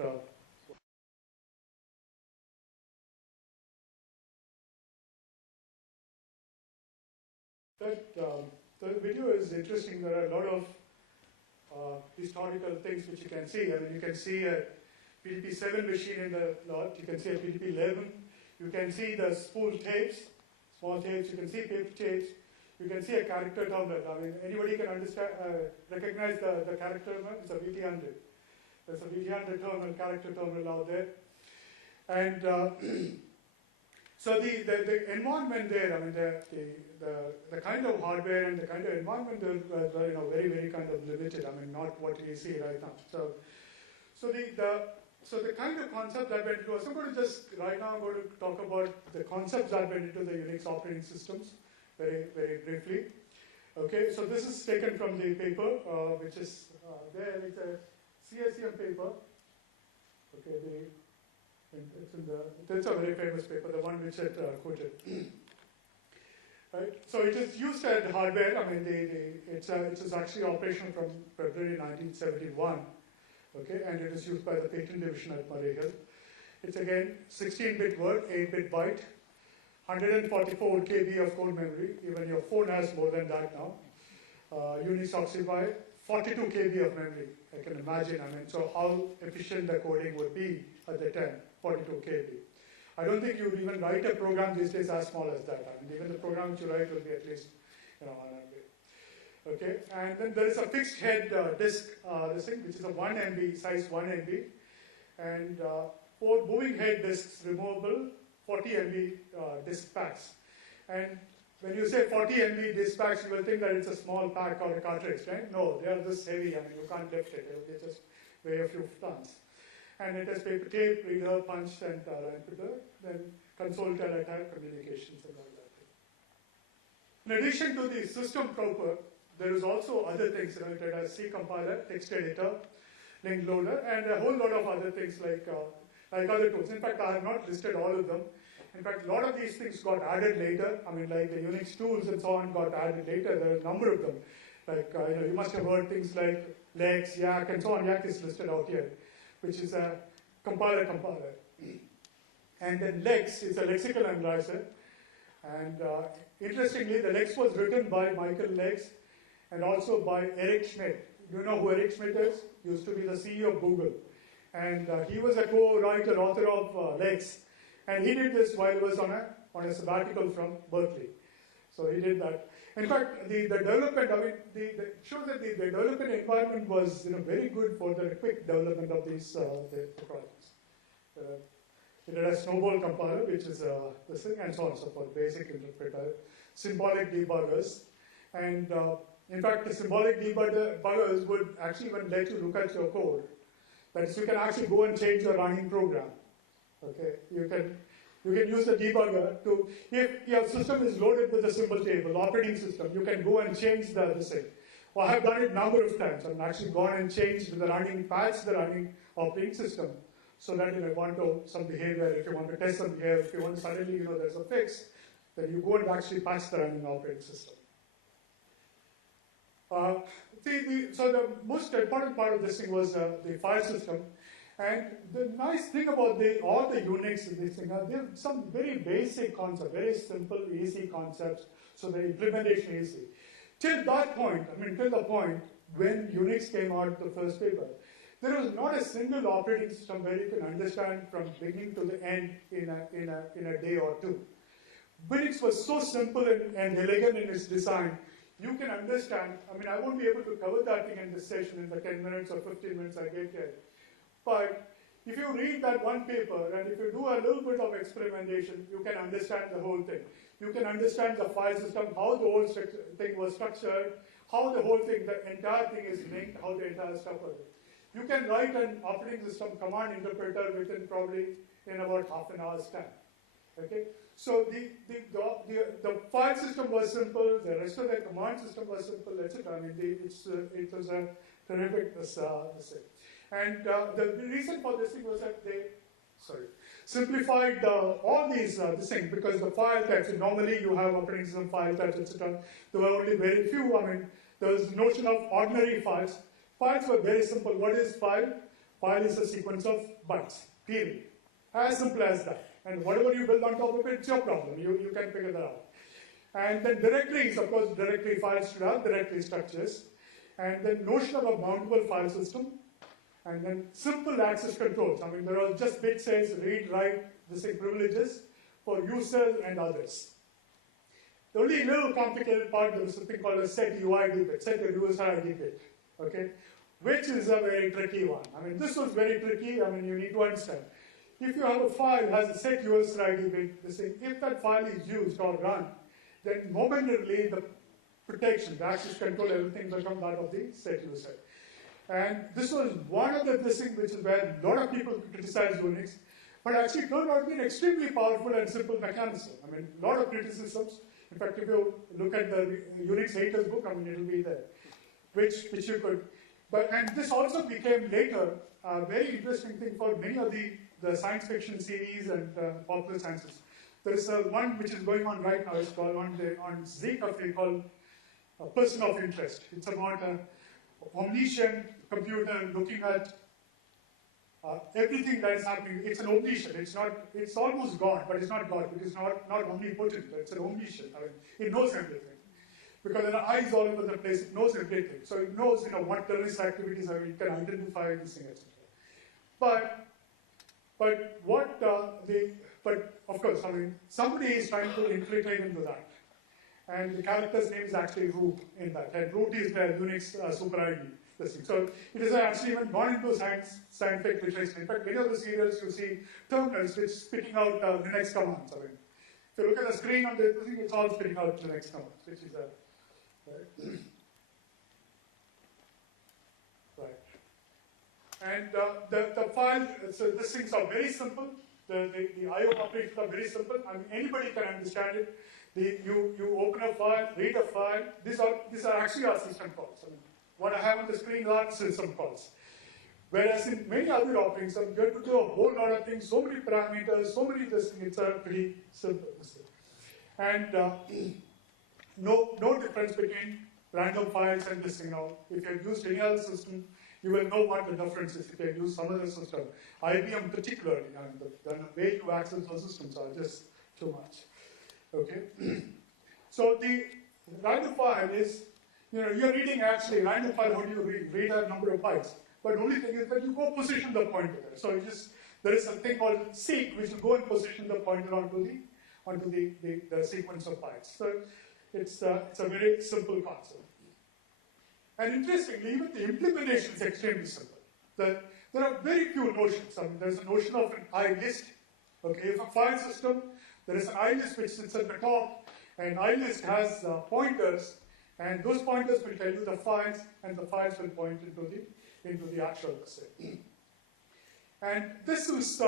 The video is interesting. There are a lot of historical things which you can see. You can see a PDP-7 machine in the lot. You can see a PDP-11. You can see the spool tapes, small tapes. You can see paper tapes. You can see a character terminal. Anybody can recognize the character terminal. It's a VT100. There's a VT100 terminal, character terminal out there. And so the environment there, the kind of hardware and the kind of environment are very, very kind of limited. Not what we see right now. So the kind of concept that went into, so I'm going to just, right now I'm going to talk about the concepts that went into the Unix operating systems very, very briefly. Okay, so this is taken from the paper, which is there. It's a CACM paper. Okay, it's a very famous paper, the one which it quoted. Right? So it is used as hardware. It is actually operational from February 1971. Okay, and it is used by the patent division at Murray Hill. It's again 16-bit word, 8-bit byte, 144 KB of code memory. Even your phone has more than that now. Unix occupied 42 KB of memory. I can imagine. I mean, so how efficient the coding would be at the time, 42 KB. I don't think you would even write a program these days as small as that. I mean, even the program which you write will be at least, 1 MB. Okay, and then there is a fixed head disk, this thing, which is a 1 MB, size 1 MB, and 4 moving head disks, removable, 40 MB disk packs. And when you say 40 MB disk packs, you will think that it's a small pack or a cartridge, right? No, they are this heavy. I mean, you can't lift it. They just weigh a few tons. And it has paper tape, reader, punched, and then console teletype communications and all that. In addition to the system proper, there is also other things, it has C compiler, text editor, link loader, and a whole lot of other things like other tools. In fact, I have not listed all of them. In fact, a lot of these things got added later. I mean, like the Unix tools and so on got added later. There are a number of them. Like, you must have heard things like Lex, Yak, and so on. Yak is listed out here, which is a compiler. And then Lex is a lexical analyzer. And interestingly, the Lex was written by Michael Lex and also by Eric Schmidt. You know who Eric Schmidt is? He used to be the CEO of Google. And he was a co-writer, author of Lex. And he did this while he was on a sabbatical from Berkeley. So he did that. In fact, the development, I mean, it shows that the development environment was very good for the quick development of these the projects. It had a snowball compiler, which is this thing, and so on and so forth, basic interpreter, symbolic debuggers. And in fact, the symbolic debuggers would actually even let you look at your code. That is, you can actually go and change your running program. Okay, you can use the debugger to, if your system is loaded with a symbol table, operating system, you can go and change the thing. Well, I have done it a number of times. I've actually gone and changed the running patch, the running operating system, so that if I want to some behavior, if you want to test some behavior, if you want to suddenly there's a fix, then you go and actually patch the running operating system. So the most important part of this thing was the file system. And the nice thing about all the Unix in this thing are they're some very basic concepts, very simple, easy concepts, so the implementation is easy. Till that point, till the point when Unix came out, the first paper, there was not a single operating system where you can understand from beginning to the end in a day or two. Unix was so simple and elegant in its design, you can understand, I won't be able to cover that thing in this session in the 10 minutes or 15 minutes I get here. But if you read that one paper and if you do a little bit of experimentation, you can understand the whole thing. You can understand the file system, how the whole thing was structured, how the whole thing, the entire thing is linked, how the entire stuff was. You can write an operating system command interpreter within probably in about half an hour's time. Okay? So the file system was simple, the rest of the command system was simple, etc. It was a terrific thing. And the reason for this thing was that they simplified all these things because the file types, normally you have operating system file types, etc. There were only very few. There was the notion of ordinary files. Files were very simple. What is file? File is a sequence of bytes, period. As simple as that. And whatever you build on top of it, it's your problem. You can figure that out. And then directories, of course, directory files should have directory structures. And then notion of a mountable file system. And then simple access controls. There are just bit says read, write, privileges for users and others. The only little complicated part, there was something called a set UID bit, set user ID bit, okay? Which is a very tricky one. This was very tricky. You need to understand. If you have a file that has a set user ID bit, if that file is used or run, then momentarily the protection, the access control, everything becomes part of the set user. And this was one of the things which is where a lot of people criticize Unix, but actually turned out to be an extremely powerful and simple mechanism. A lot of criticisms. In fact, if you look at the Unix haters book, it'll be there, which you could. And this also became later a very interesting thing for many of the science fiction series and popular sciences. There is one which is going on right now. It's called on Z Cafe called Person of Interest. It's about an omniscient computer looking at everything that is happening. It's an omniscient. It's almost God, but it's not God because it's not omnipotent. It's an omniscient. It knows everything. because there are eyes all over the place. It knows everything. So it knows, what terrorist activities are. It can identify this thing, etc. But of course, somebody is trying to infiltrate into that. And the character's name is actually root in that. And root is the Unix super ID. So it is actually even gone into scientific literature. In fact, many of the serials you see terminals which spitting out Linux commands. If you look at the screen on the thing, it's all spitting out Linux commands, which is right. And the file, so these things are very simple. The I/O operations are very simple. Anybody can understand it. You open a file, read a file. These are actually our system calls. What I have on the screen are system calls. Whereas in many other operations, you have to do a whole lot of things, so many parameters, so many things. It's a pretty simple. And no difference between random files and this thing. If you have used any other system, you will know what the difference is if you have used some other system. IBM particularly, the way you access those systems are just too much. Okay? So the random file is, you're reading actually random file. How do you read? Read a number of bytes. But the only thing is that you go position the pointer there. So there is a thing called seek, which will go and position the pointer onto the sequence of bytes. So it's a very simple concept. And interestingly, even the implementation is extremely simple. There are very few notions. There's a notion of an I-list. Okay, if a file system, there is an I-list which sits at the top, and I-list has pointers, and those pointers will tell you the files, and the files will point into the actual set. And this is,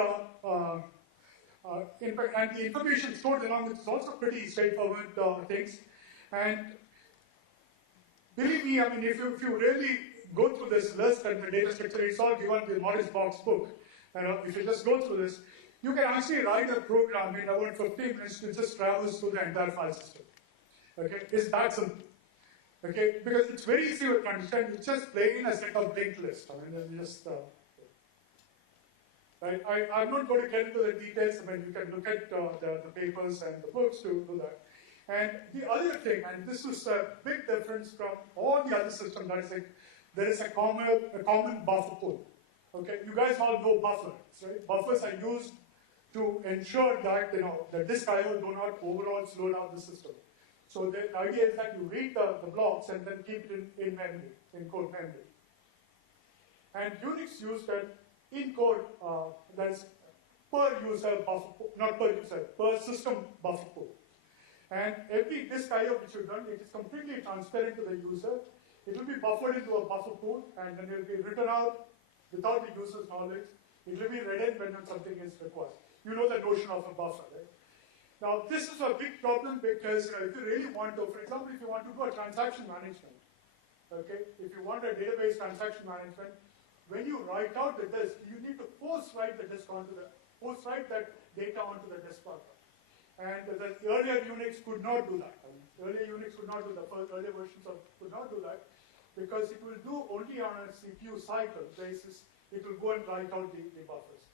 in fact, and the information stored along with is also pretty straightforward things. And believe me, if you really go through this list and the data structure, it's all given in the Morris Box book. If you just go through this, you can actually write a program in about 15 minutes to just traverse through the entire file system. Okay, it's that simple. Okay, because it's very easy to understand. It's just plain a set of linked lists. Right? I'm not going to get into the details. You can look at the papers and the books to do that. And the other thing, and this is a big difference from all the other systems, that is there is a common buffer pool. Okay, you guys all know buffers, right? Buffers are used to ensure that the disk I/O do not overall slow down the system. So the idea is that you read the blocks and then keep it in memory, in code memory. And Unix used an in-code, that's per user buffer pool, not per user, per system buffer pool. And every disk I/O which you've done, it is completely transparent to the user. It will be buffered into a buffer pool, and then it will be written out without the user's knowledge. It will be read in when something is required. You know the notion of a buffer, right? Now, this is a big problem because if you really want to, for example, if you want to do a transaction management, okay, if you want a database transaction management, when you write out the disk, you need to post-write that data onto the disk buffer. And the earlier Unix could not do that. Earlier Unix could not do that. Earlier versions could not do that because it will do only on a CPU cycle basis. It will go and write out the buffers.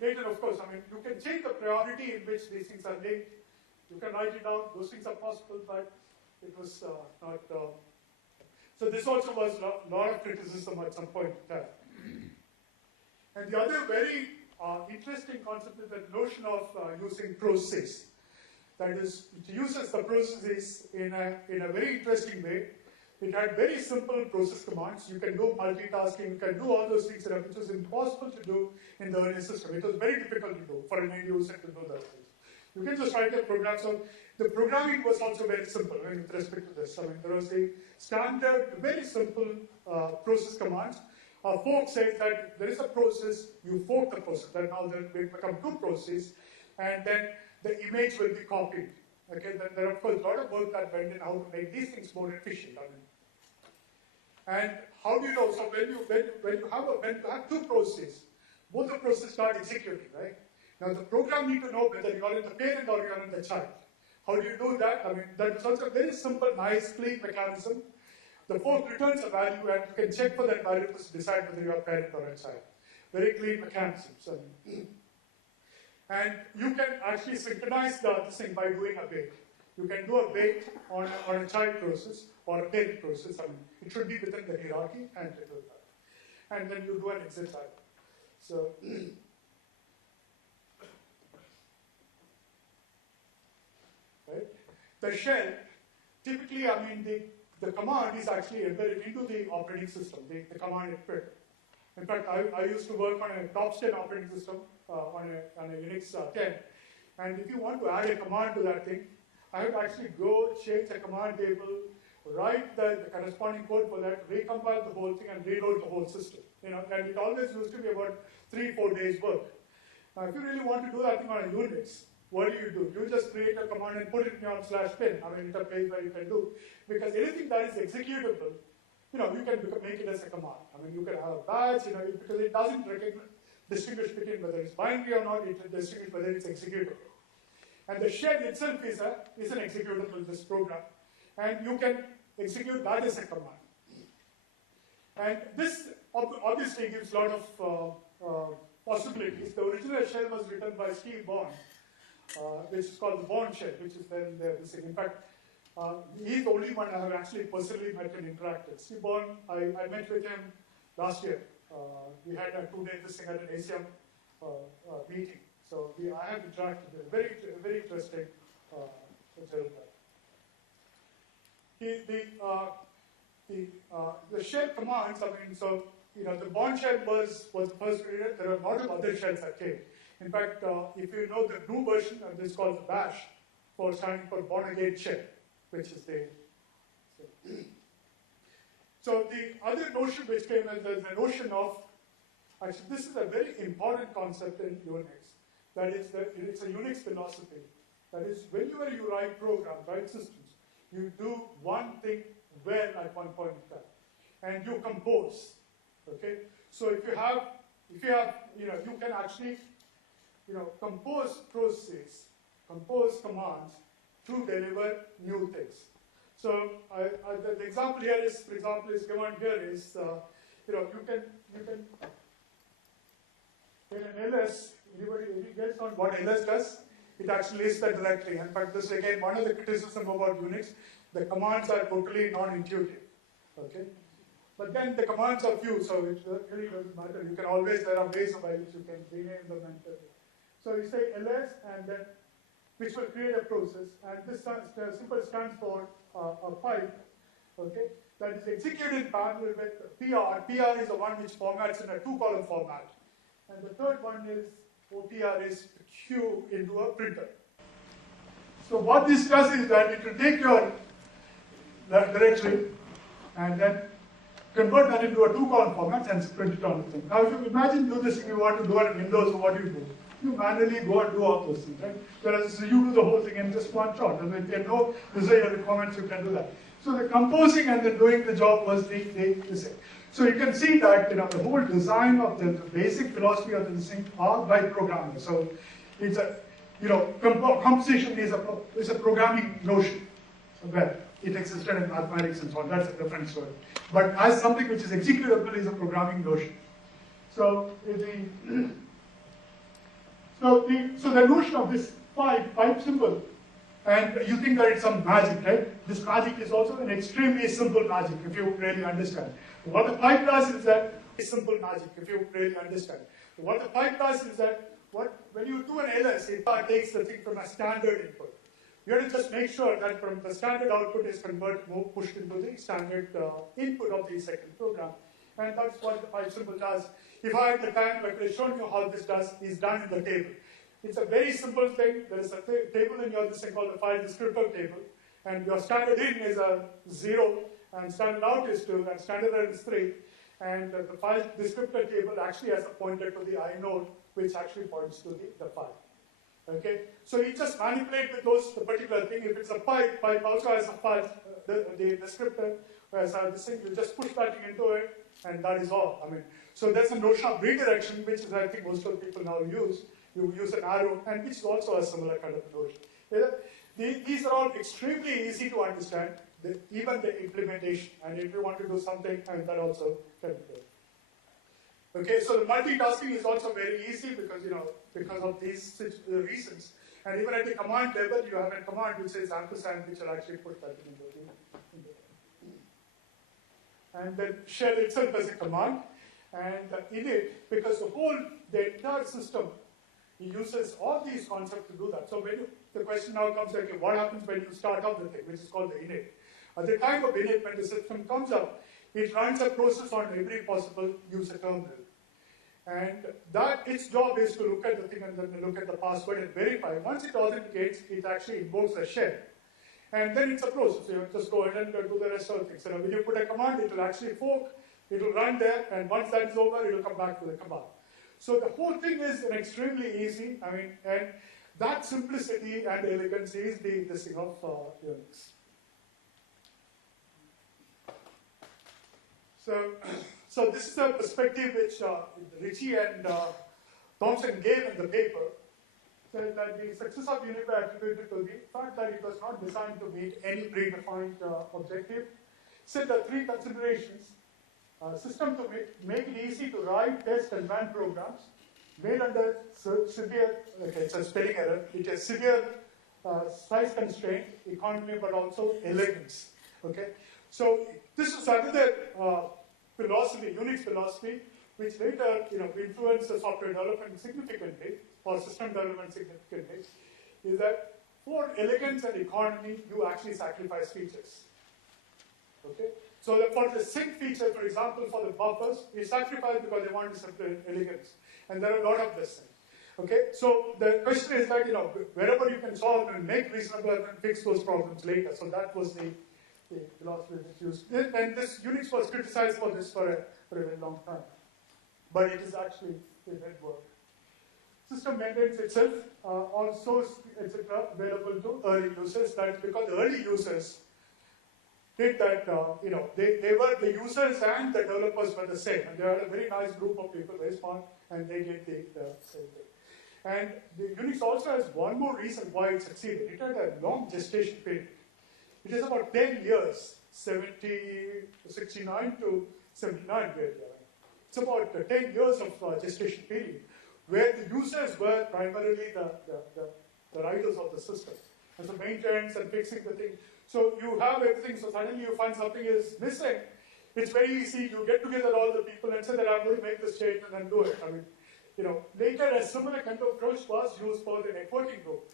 Later, of course, you can change the priority in which these things are linked. You can write it down. Those things are possible, but it was not. So this also was a lot of criticism at some point in time. And the other very interesting concept is the notion of using process. That is, it uses the processes in a very interesting way. It had very simple process commands. You can do multitasking, you can do all those things which was impossible to do in the earlier system. It was very difficult to do for an end user to do those things. You can just write a program. So the programming was also very simple with respect to this. There was a standard, very simple process commands. Fork says that there is a process, you fork the process, that now there will become two processes, and then the image will be copied. Okay, then there are of course a lot of work that went in how to make these things more efficient. And how do you know? So when you have two processes, both the processes start executing, right? Now the program needs to know whether you are in the parent or you are in the child. How do you do that? That is also a very simple, nice, clean mechanism. The fork returns a value, and you can check for that value to decide whether you are a parent or a child. Very clean mechanisms. And you can actually synchronize this thing by doing a wait. You can do a wait on a child process or a parent process. I mean, it should be within the hierarchy and it will happen. And then you do an exit time. So, right? The shell, typically, I mean, the command is actually embedded into the operating system, the command input. In fact, I used to work on a Thompson operating system on a Unix 10. And if you want to add a command to that thing, I would actually go change the command table, write the corresponding code for that, recompile the whole thing, and reload the whole system. You know, and it always used to be about 3-4 days work. Now, if you really want to do that thing on a Unix, what do? You just create a command and put it in your /bin. I mean, it's a place where you can do. Because anything that is executable, you know, you can make it as a command. I mean, you can have a badge, you know, because it doesn't distinguish between whether it's binary or not, it distinguishes whether it's executable. And the shell itself is an executable in this program. And you can execute that as a command. And this obviously gives a lot of possibilities. The original shell was written by Steve Bond, which is called the Bond shell, which is then there. In fact, he's the only one I have actually personally met and interacted. Steve Bond, I met with him last year. We had a 2-day thing at an ACM meeting. So I have interacted with him. Very interesting gentleman. The shell commands, I mean, so, you know, the Bond shell was the first period. There are a lot of other shells that came. In fact, if you know the new version, this is called the bash, standing for Bonagate shell, which is the. So the other notion which came is the notion of, actually this is a very important concept in Unix. That is, it's a Unix philosophy. That is, whenever you write programs, write systems, you do one thing well at one point in time, and you compose. Okay, so if you have, you know, you can actually, you know, compose processes, compose commands to deliver new things. So the example here is, for example, is given here is, you know, you can in an LS, anybody gets on what LS does? It actually lists the directory. In fact, this is again one of the criticisms about Unix. The commands are totally non-intuitive. Okay, but then the commands are few, so it really doesn't matter. You can always, there are ways by which you can rename them. And so you say ls, and then which will create a process, and this symbol stands for a pipe. Okay, that is executed in parallel with PR. PR is the one which formats in a 2-column format, and the third one is OTR is queue into a printer. So what this does is that it will take your directory and then convert that into a 2-column format and print it on the thing. Now, if you imagine do this, if you want to do it in Windows, what do? You manually go and do all those things, right? Whereas you do the whole thing in just one shot. And if you know these are your requirements, you can do that. So the composing and then doing the job was the same. So you can see that, you know, the whole design of the basic philosophy of this thing are by programming. So it's a, you know, composition is a programming notion. Well, it existed in mathematics and so on. That's a different story. But as something which is executable is a programming notion. So the notion of this pipe symbol, and you think that it's some magic, right? This magic is also an extremely simple magic, if you really understand. What the pipe does is that it's simple magic, if you really understand. What the pipe does is that when you do an LS, it takes the thing from a standard input. You have to just make sure that from the standard output is pushed into the standard input of the second program. And that's what the pipe symbol does. If I had the time, I could have shown you how this is done in the table. It's a very simple thing. There is a table in this thing called the file descriptor table. And your standard in is a 0, and standard out is 2, and standard out is 3. And the file descriptor table actually has a pointer to the inode, which actually points to the file. Okay, so you just manipulate with the particular thing. If it's a pipe also has a file, the descriptor has this thing. You just push that thing into it, and that is all. I mean, so there's a notion of redirection, which is I think most of the people now use. You use an arrow, and which is also a similar kind of notion. These are all extremely easy to understand, even the implementation. And if you want to do something, and that also can be done. Okay, so the multitasking is also very easy because of these reasons. And even at the command level, you have a command which says ampersand, which will actually put that into the and then shell itself as a command. And init, because the entire system uses all these concepts to do that. So when the question now comes, okay, what happens when you start up the thing, which is called the init? At the time of init, when the system comes up, it runs a process on every possible user terminal. And that its job is to look at the thing and then look at the password and verify. Once it authenticates, it actually invokes a shell. And then it's a process. You just go ahead and do the rest of the things. So when you put a command, it will actually fork, it will run there, and once that is over, it will come back to the command. So the whole thing is extremely easy. I mean, and that simplicity and elegance is the thing of Unix. So this is a perspective which Ritchie and Thompson gave in the paper. Said that the success of Unix was attributed to the fact that it was not designed to meet any predefined objective. Said there are three considerations. System to make it easy to write, test, and run programs made under severe, okay, it's a spelling error, it is severe size constraint, economy, but also elegance. Okay, so this is another philosophy, Unix philosophy, which later influenced the software development significantly, or system development significantly, is that for elegance and economy, you actually sacrifice features. Okay. So for the sync feature, for example, for the buffers, we sacrifice because they want to separate elegance. And there are a lot of this thing. Okay, so the question is that, wherever you can solve and make reasonable and fix those problems later. So that was the philosophy that used. And this Unix was criticized for this for a very long time. But it is actually a net work. System maintains itself, all source, etc., available to early users. That's because the early users did that, they were the users and the developers were the same. And they had a very nice group of people, very smart, and they did the same thing. And the Unix also has one more reason why it succeeded. It had a long gestation period. It is about 10 years, 69 to 79, it's about 10 years of gestation period, where the users were primarily the writers of the system. And so maintenance and fixing the thing. So you have everything, so suddenly you find something is missing. It's very easy, you get together all the people and say that I'm going to make this change and then do it. I mean, later a similar kind of approach was used for the networking group.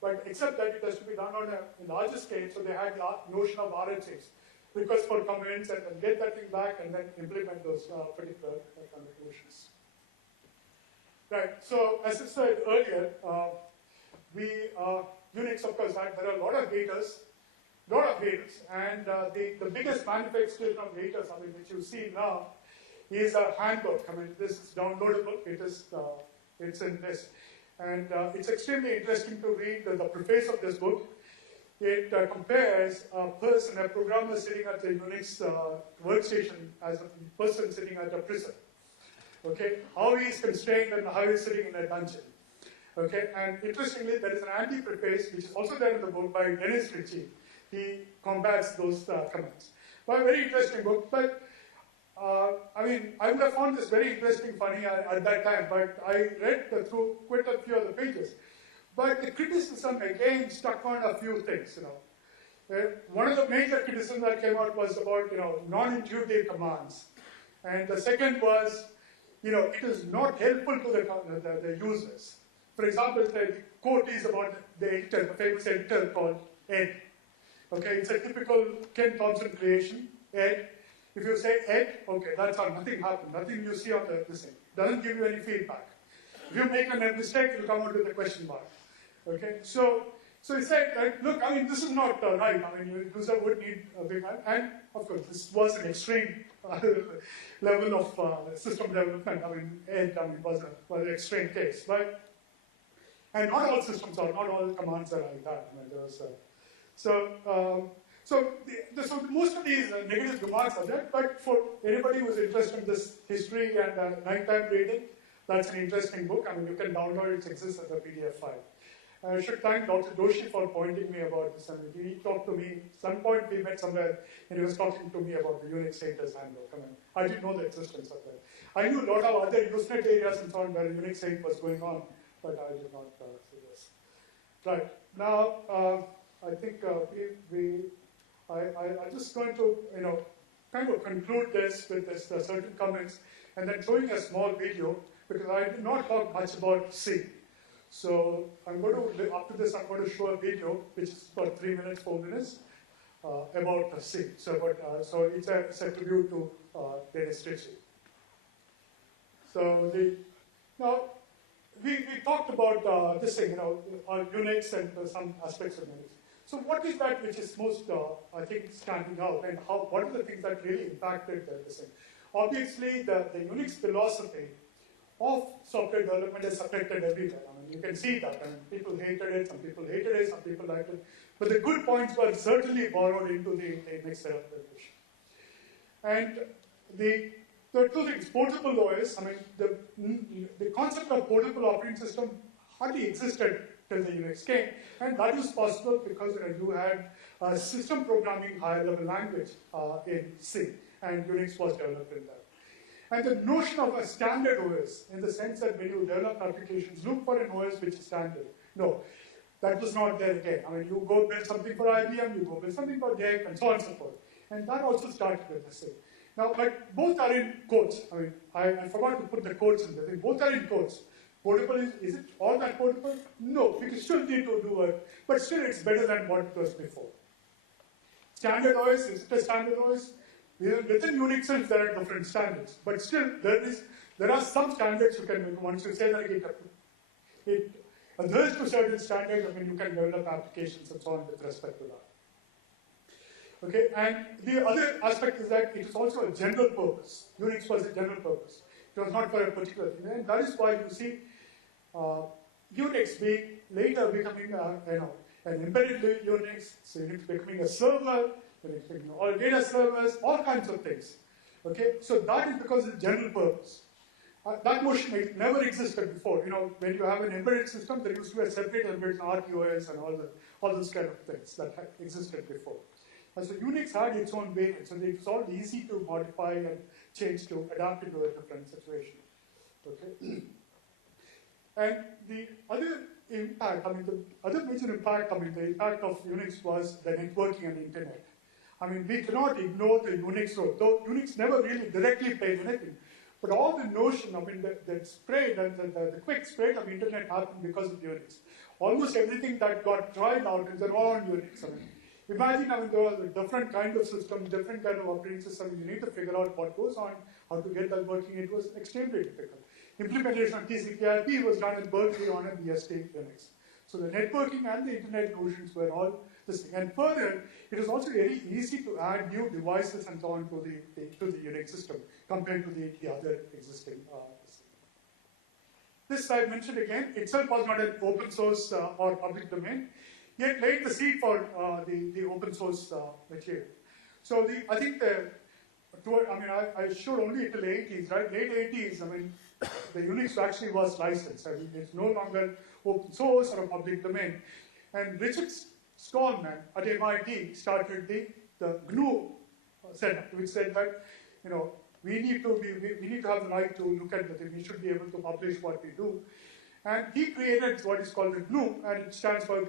But except that it has to be done on a larger scale, so they had the notion of RHAs, request for comments, and then get that thing back and then implement those particular notions. Right, so as I said earlier, Unix, of course, there are a lot of haters, and the biggest manifestation of haters, which you see now, is a handbook. This is downloadable. It's in this, and it's extremely interesting to read the preface of this book. It compares a programmer sitting at the Unix workstation as a person sitting at a prison. Okay, how he is constrained and how he is sitting in a dungeon. Okay, and interestingly, there is an anti-preface which is also there in the book by Dennis Ritchie. He combats those comments. Well, a very interesting book, but I would have found this very interesting, funny at that time, but I read through quite a few of the pages. But the criticism again stuck on a few things, One of the major criticisms that came out was about, non-intuitive commands. And the second was, it is not helpful to the users. For example, the quote is about the editor, the famous editor called Ed. Okay, it's a typical Ken Thompson creation, Ed. If you say Ed, okay, that's all, nothing happened, nothing you see on this thing. Doesn't give you any feedback. If you make a mistake, it will come out with a question mark. Okay, so he said, look, this is not right. Your user would need a big one. And of course, this was an extreme level of system development. Ed was an extreme case. And not all systems are, not all commands are like that. So most of these negative remarks are there, but for anybody who's interested in this history and nighttime reading, that's an interesting book. You can download it, it exists as a PDF file. I should thank Dr. Doshi for pointing me about this. He talked to me, some point we met somewhere, and he was talking to me about the Unix haters handbook. I didn't know the existence of that. I knew a lot of other Usenet areas and so on where Unix hate was going on, but I did not see this. Right. Now, I think I'm just going to, kind of conclude this with this, certain comments, and then showing a small video, because I did not talk much about C. So I'm going to, after this, I'm going to show a video, which is for 3 minutes, 4 minutes, about C. So it's a tribute to Dennis Ritchie. So now, we talked about this thing, Unix and some aspects of Unix. So what is that which is most, I think, standing out, and what are the things that really impacted this thing? Obviously, the Unix philosophy of software development is affected everywhere. I mean, you can see that. I mean, people hated it, some people liked it. But the good points were certainly borrowed into the next revolution. And the two things, portable OS, I mean, the concept of portable operating system hardly existed till the Unix came, and that was possible because you had a system programming higher level language in C, and Unix was developed in that. And the notion of a standard OS, in the sense that when you develop applications, look for an OS which is standard. No, that was not there again. I mean, you go build something for IBM, you go build something for DEC, and so on and so forth. And that also started with the C. Now, but both are in quotes. I mean, I forgot to put the quotes in there. Both are in quotes. Portable, is it all that portable? No, we still need to do it, but still it's better than what it was before. Standard OS, is it a standard OS? Within Unix, there are different standards, but still there are some standards you can, once you say that it adheres to certain standards, I mean, you can develop applications and so on with respect to that. Okay, and the other aspect is that it is also a general purpose. Unix was a general purpose. It was not for a particular thing, and that is why you see Unix later becoming an embedded Unix, so Unix becoming a server, Unix becoming all data servers, all kinds of things. Okay, so that is because it's general purpose. That notion never existed before. When you have an embedded system, there used to be a separate embedded RTOS and all those kind of things that existed before. And so Unix had its own variants, so it was all easy to modify and change to adapt into a different situation. Okay. And the other impact, the other major impact, the impact of Unix was the networking and the internet. I mean, we cannot ignore the Unix role, though Unix never really directly played anything. But all the notion, the spread and the quick spread of internet happened because of Unix. Almost everything that got tried out is all on Unix. Imagine, there was a different kind of system, different kind of operating system. You need to figure out what goes on, how to get that working. It was extremely difficult. Implementation of TCP/IP was done in Berkeley on a BSD Unix. So the networking and the internet notions were all this thing. And further, it was also very easy to add new devices and so on to the Unix system compared to the other existing system. This I mentioned again, itself was not an open source or public domain, yet laid the seed for the open source material. So I think I showed only till the 80s, right? Late 80s, the Unix actually was licensed. It's no longer open source or a public domain. And Richard Stallman at MIT started the GNU setup, which said that, we need to have the right to look at the thing. We should be able to publish what we do. And he created what is called the GNU, and it stands for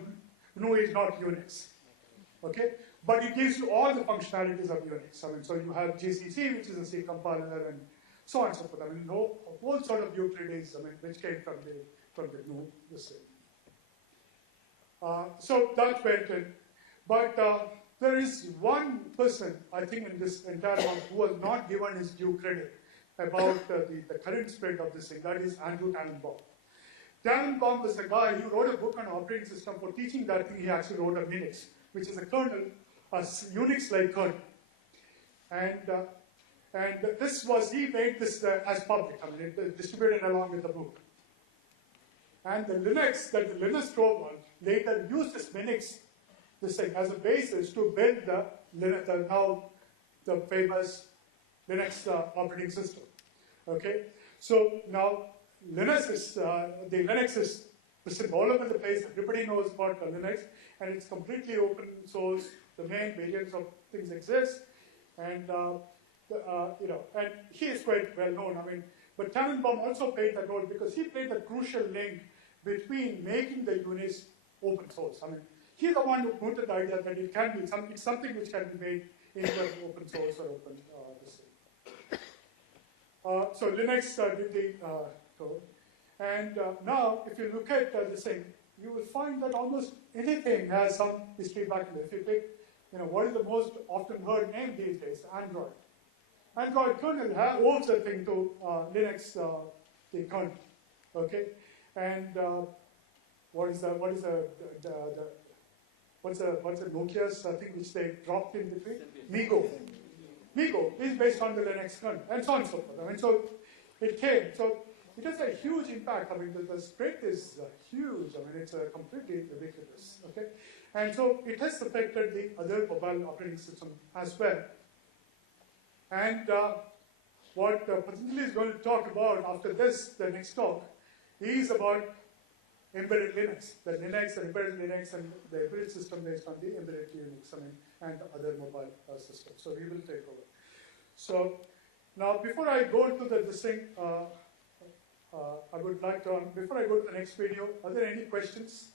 GNU is not Unix. Okay? But it gives you all the functionalities of Unix. So you have GCC, which is a C compiler, and so on and so forth. A whole sort of Euclides, which came from the GNU, the same. So that's where it is. But there is one person, I think, in this entire world who was not given his due credit about the current spread of this thing. That is Andrew Tannenbaum. Tannenbaum was the guy who wrote a book on operating system. For teaching that thing, he actually wrote a Unix, which is a kernel, a Unix-like kernel. And he made this as public. It distributed along with the book. And the Linux that the Linus drove on later used this Minix, this thing, as a basis to build the famous Linux operating system. Okay, so now Linux is all over the place. Everybody knows about Linux, and it's completely open source. The main variants of things exist, and and he is quite well known. But Tannenbaum also played that role because he played the crucial link between making the Unix open source. I mean, he's the one who put the idea that it can be it's something which can be made into open source or open this thing. So Linux did the code. And now, if you look at this thing, you will find that almost anything has some history back in it. If you take, what is the most often heard name these days? Android. Android kernel owes a thing to Linux, the kernel. Okay, and what's a Nokia's thing which they dropped in between? Migo. Migo is based on the Linux kernel, and so on and so forth. I mean, so it came. So it has a huge impact. I mean, the spread is huge. I mean, it's completely ubiquitous. Okay, and so it has affected the other mobile operating system as well. And what Patanjali is going to talk about after this, the next talk, is about embedded Linux, the embedded Linux, and the embedded system based on the embedded Unix, and other mobile systems. So we will take over. So now, before I go to this thing, I would like to, before I go to the next video, are there any questions?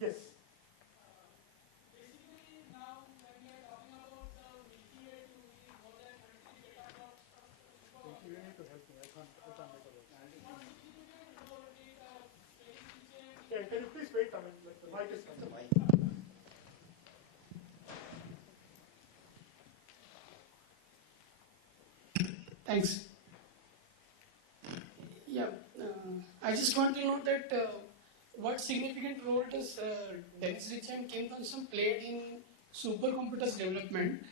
Yes. Basically, now when we are talking about the VCA to be more than 20 petabytes of You need to help me. I can't make a word. Yeah, can you please wait? I mean, the mic is coming. Thanks. Yeah, I just want to know that what significant role does Dennis Ritchie and Ken Thompson played in supercomputers development?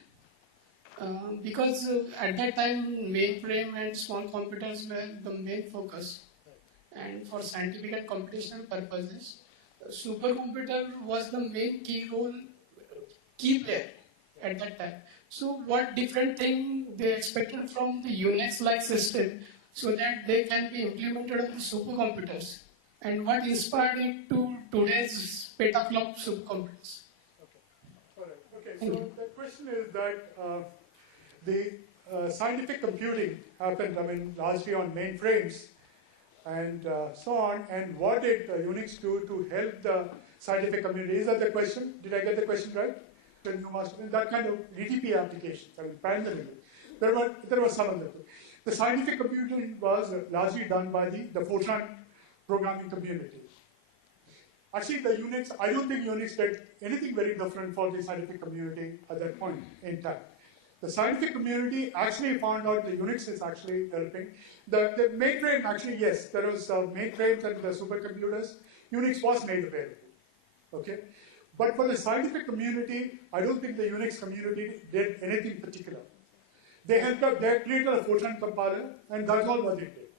Because at that time, mainframe and small computers were the main focus, and for scientific and computational purposes, supercomputer was the main key player at that time. So what different thing they expected from the Unix-like system so that they can be implemented on the supercomputers? And what inspired it to today's petaflop supercomputers? Okay. All right. Okay. So the question is that the scientific computing happened, largely on mainframes and so on. And what did Unix do to help the scientific community? Is that the question? Did I get the question right? That kind of DTP applications, primarily. There were some of them. The scientific computing was largely done by the Fortran programming community. Actually, the Unix, I don't think Unix did anything very different for the scientific community at that point in time. The scientific community actually found out the Unix is actually helping. The mainframe, actually, yes, there was mainframes and the supercomputers. Unix was made available. Okay? But for the scientific community, I don't think the Unix community did anything particular. They created a Fortran compiler, and that's all what they did.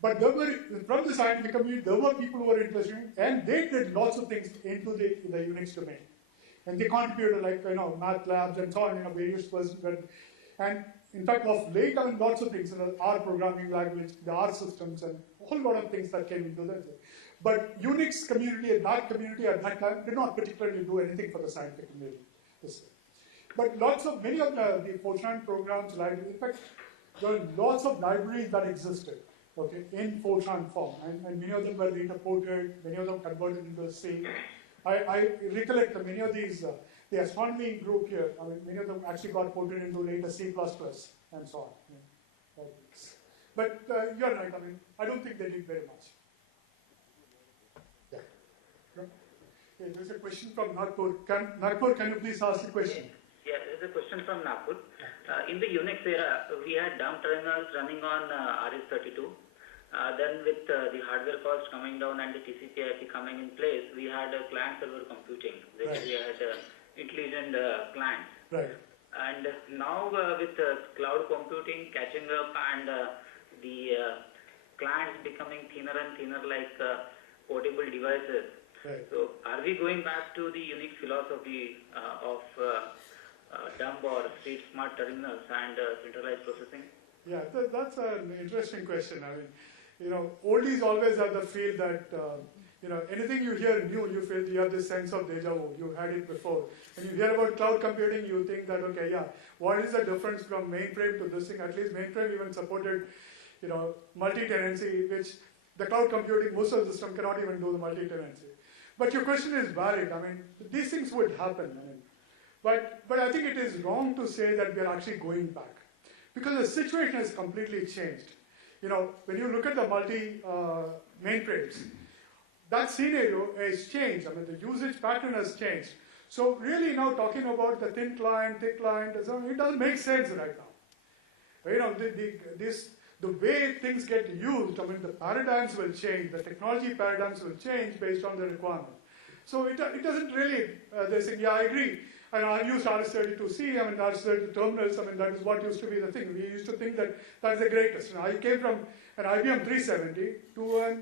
But from the scientific community, there were people who were interested, and they did lots of things into the Unix domain. And they contributed, math labs and so on, various persons. And in fact, of late, lots of things, R programming language, the R systems, and a whole lot of things that came into that. But Unix community and that community at that time did not particularly do anything for the scientific community. But many of the Fortran programs, in fact, there are lots of libraries that existed, okay, in Fortran form, and many of them were later ported, many of them converted into C. I recollect that many of these, the astronomy group here, many of them actually got ported into later C++ and so on. Yeah. But you're right, I don't think they did very much. Yeah. Okay, there's a question from Nagpur. Nagpur, can you please ask the question? Yeah, there's a question from Nagpur. In the Unix era, we had dumb terminals running on RS-32. Then with the hardware cost coming down and the TCP/IP coming in place, we had client-server computing. We had intelligent clients. Right. And now with cloud computing catching up and the clients becoming thinner and thinner like portable devices. Right. So are we going back to the Unix philosophy of dumb or street smart terminals and centralized processing? Yeah, that's an interesting question. Oldies always have the feel that, anything you hear new, you feel you have this sense of deja vu. You had it before. When you hear about cloud computing, you think that, okay, yeah, what is the difference from mainframe to this thing? At least mainframe even supported, multi-tenancy, which the cloud computing, most of the system cannot even do the multi-tenancy. But your question is valid. I mean, these things would happen. I mean, but I think it is wrong to say that we are actually going back, because the situation has completely changed. You know, when you look at the mainframes, that scenario has changed. I mean, the usage pattern has changed. So really now talking about the thin client, thick client, it doesn't make sense right now. You know, the way things get used, I mean, the paradigms will change, the technology paradigms will change based on the requirement. So it doesn't really, they say, yeah, I agree. And I used RS-32C, I mean, RS-32 terminals, I mean, that is what used to be the thing. We used to think that that's the greatest. And I came from an IBM 370 to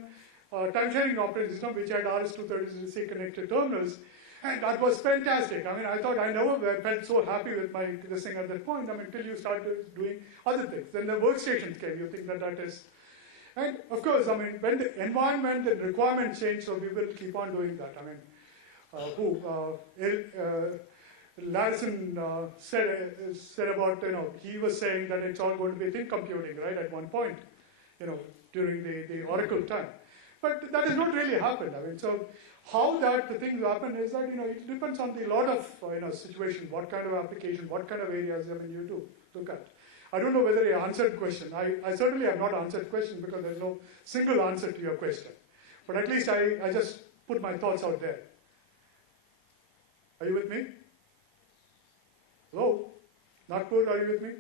a time-sharing operating system which had RS-232C connected terminals. And that was fantastic. I mean, I thought I never felt so happy with this thing at that point. I mean, until you started doing other things. Then the workstations came. You think that is. And of course, I mean, when the environment and requirement change, so we will keep on doing that. I mean, Larson said about, you know, he was saying that it's all going to be thin computing, right, at one point, you know, during the Oracle time. But that has not really happened. I mean, so how the things happen is that, you know, it depends on the lot of, you know, situation, what kind of application, what kind of areas, I mean, you do look at. I don't know whether I answered the question. I certainly have not answered the question because there's no single answer to your question. But at least I just put my thoughts out there. Are you with me? Hello? Nagpur, are you with me?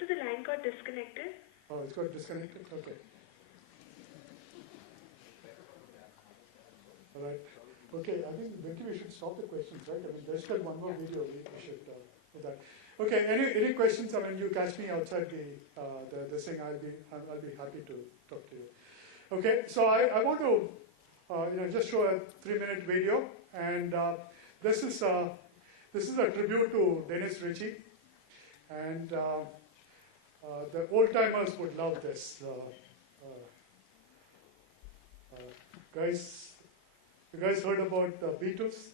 So the line got disconnected? Oh, it's got disconnected? Okay. All right. Okay, I think maybe we should stop the questions, right? I mean, there's still one more video we should do that. Okay, any questions? I mean, you catch me outside the thing, I'll be happy to talk to you. Okay, so I want to you know, just show a 3-minute video, and this is a tribute to Dennis Ritchie, and the old timers would love this. Guys, you guys heard about the Beatles?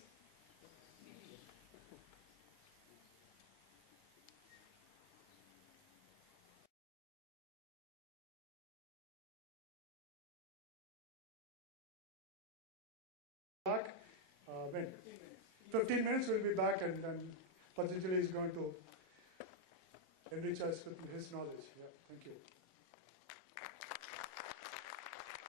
Back, when? 15 minutes, we'll be back, and then Patanjali is going to enrich us with his knowledge. Yeah, thank you.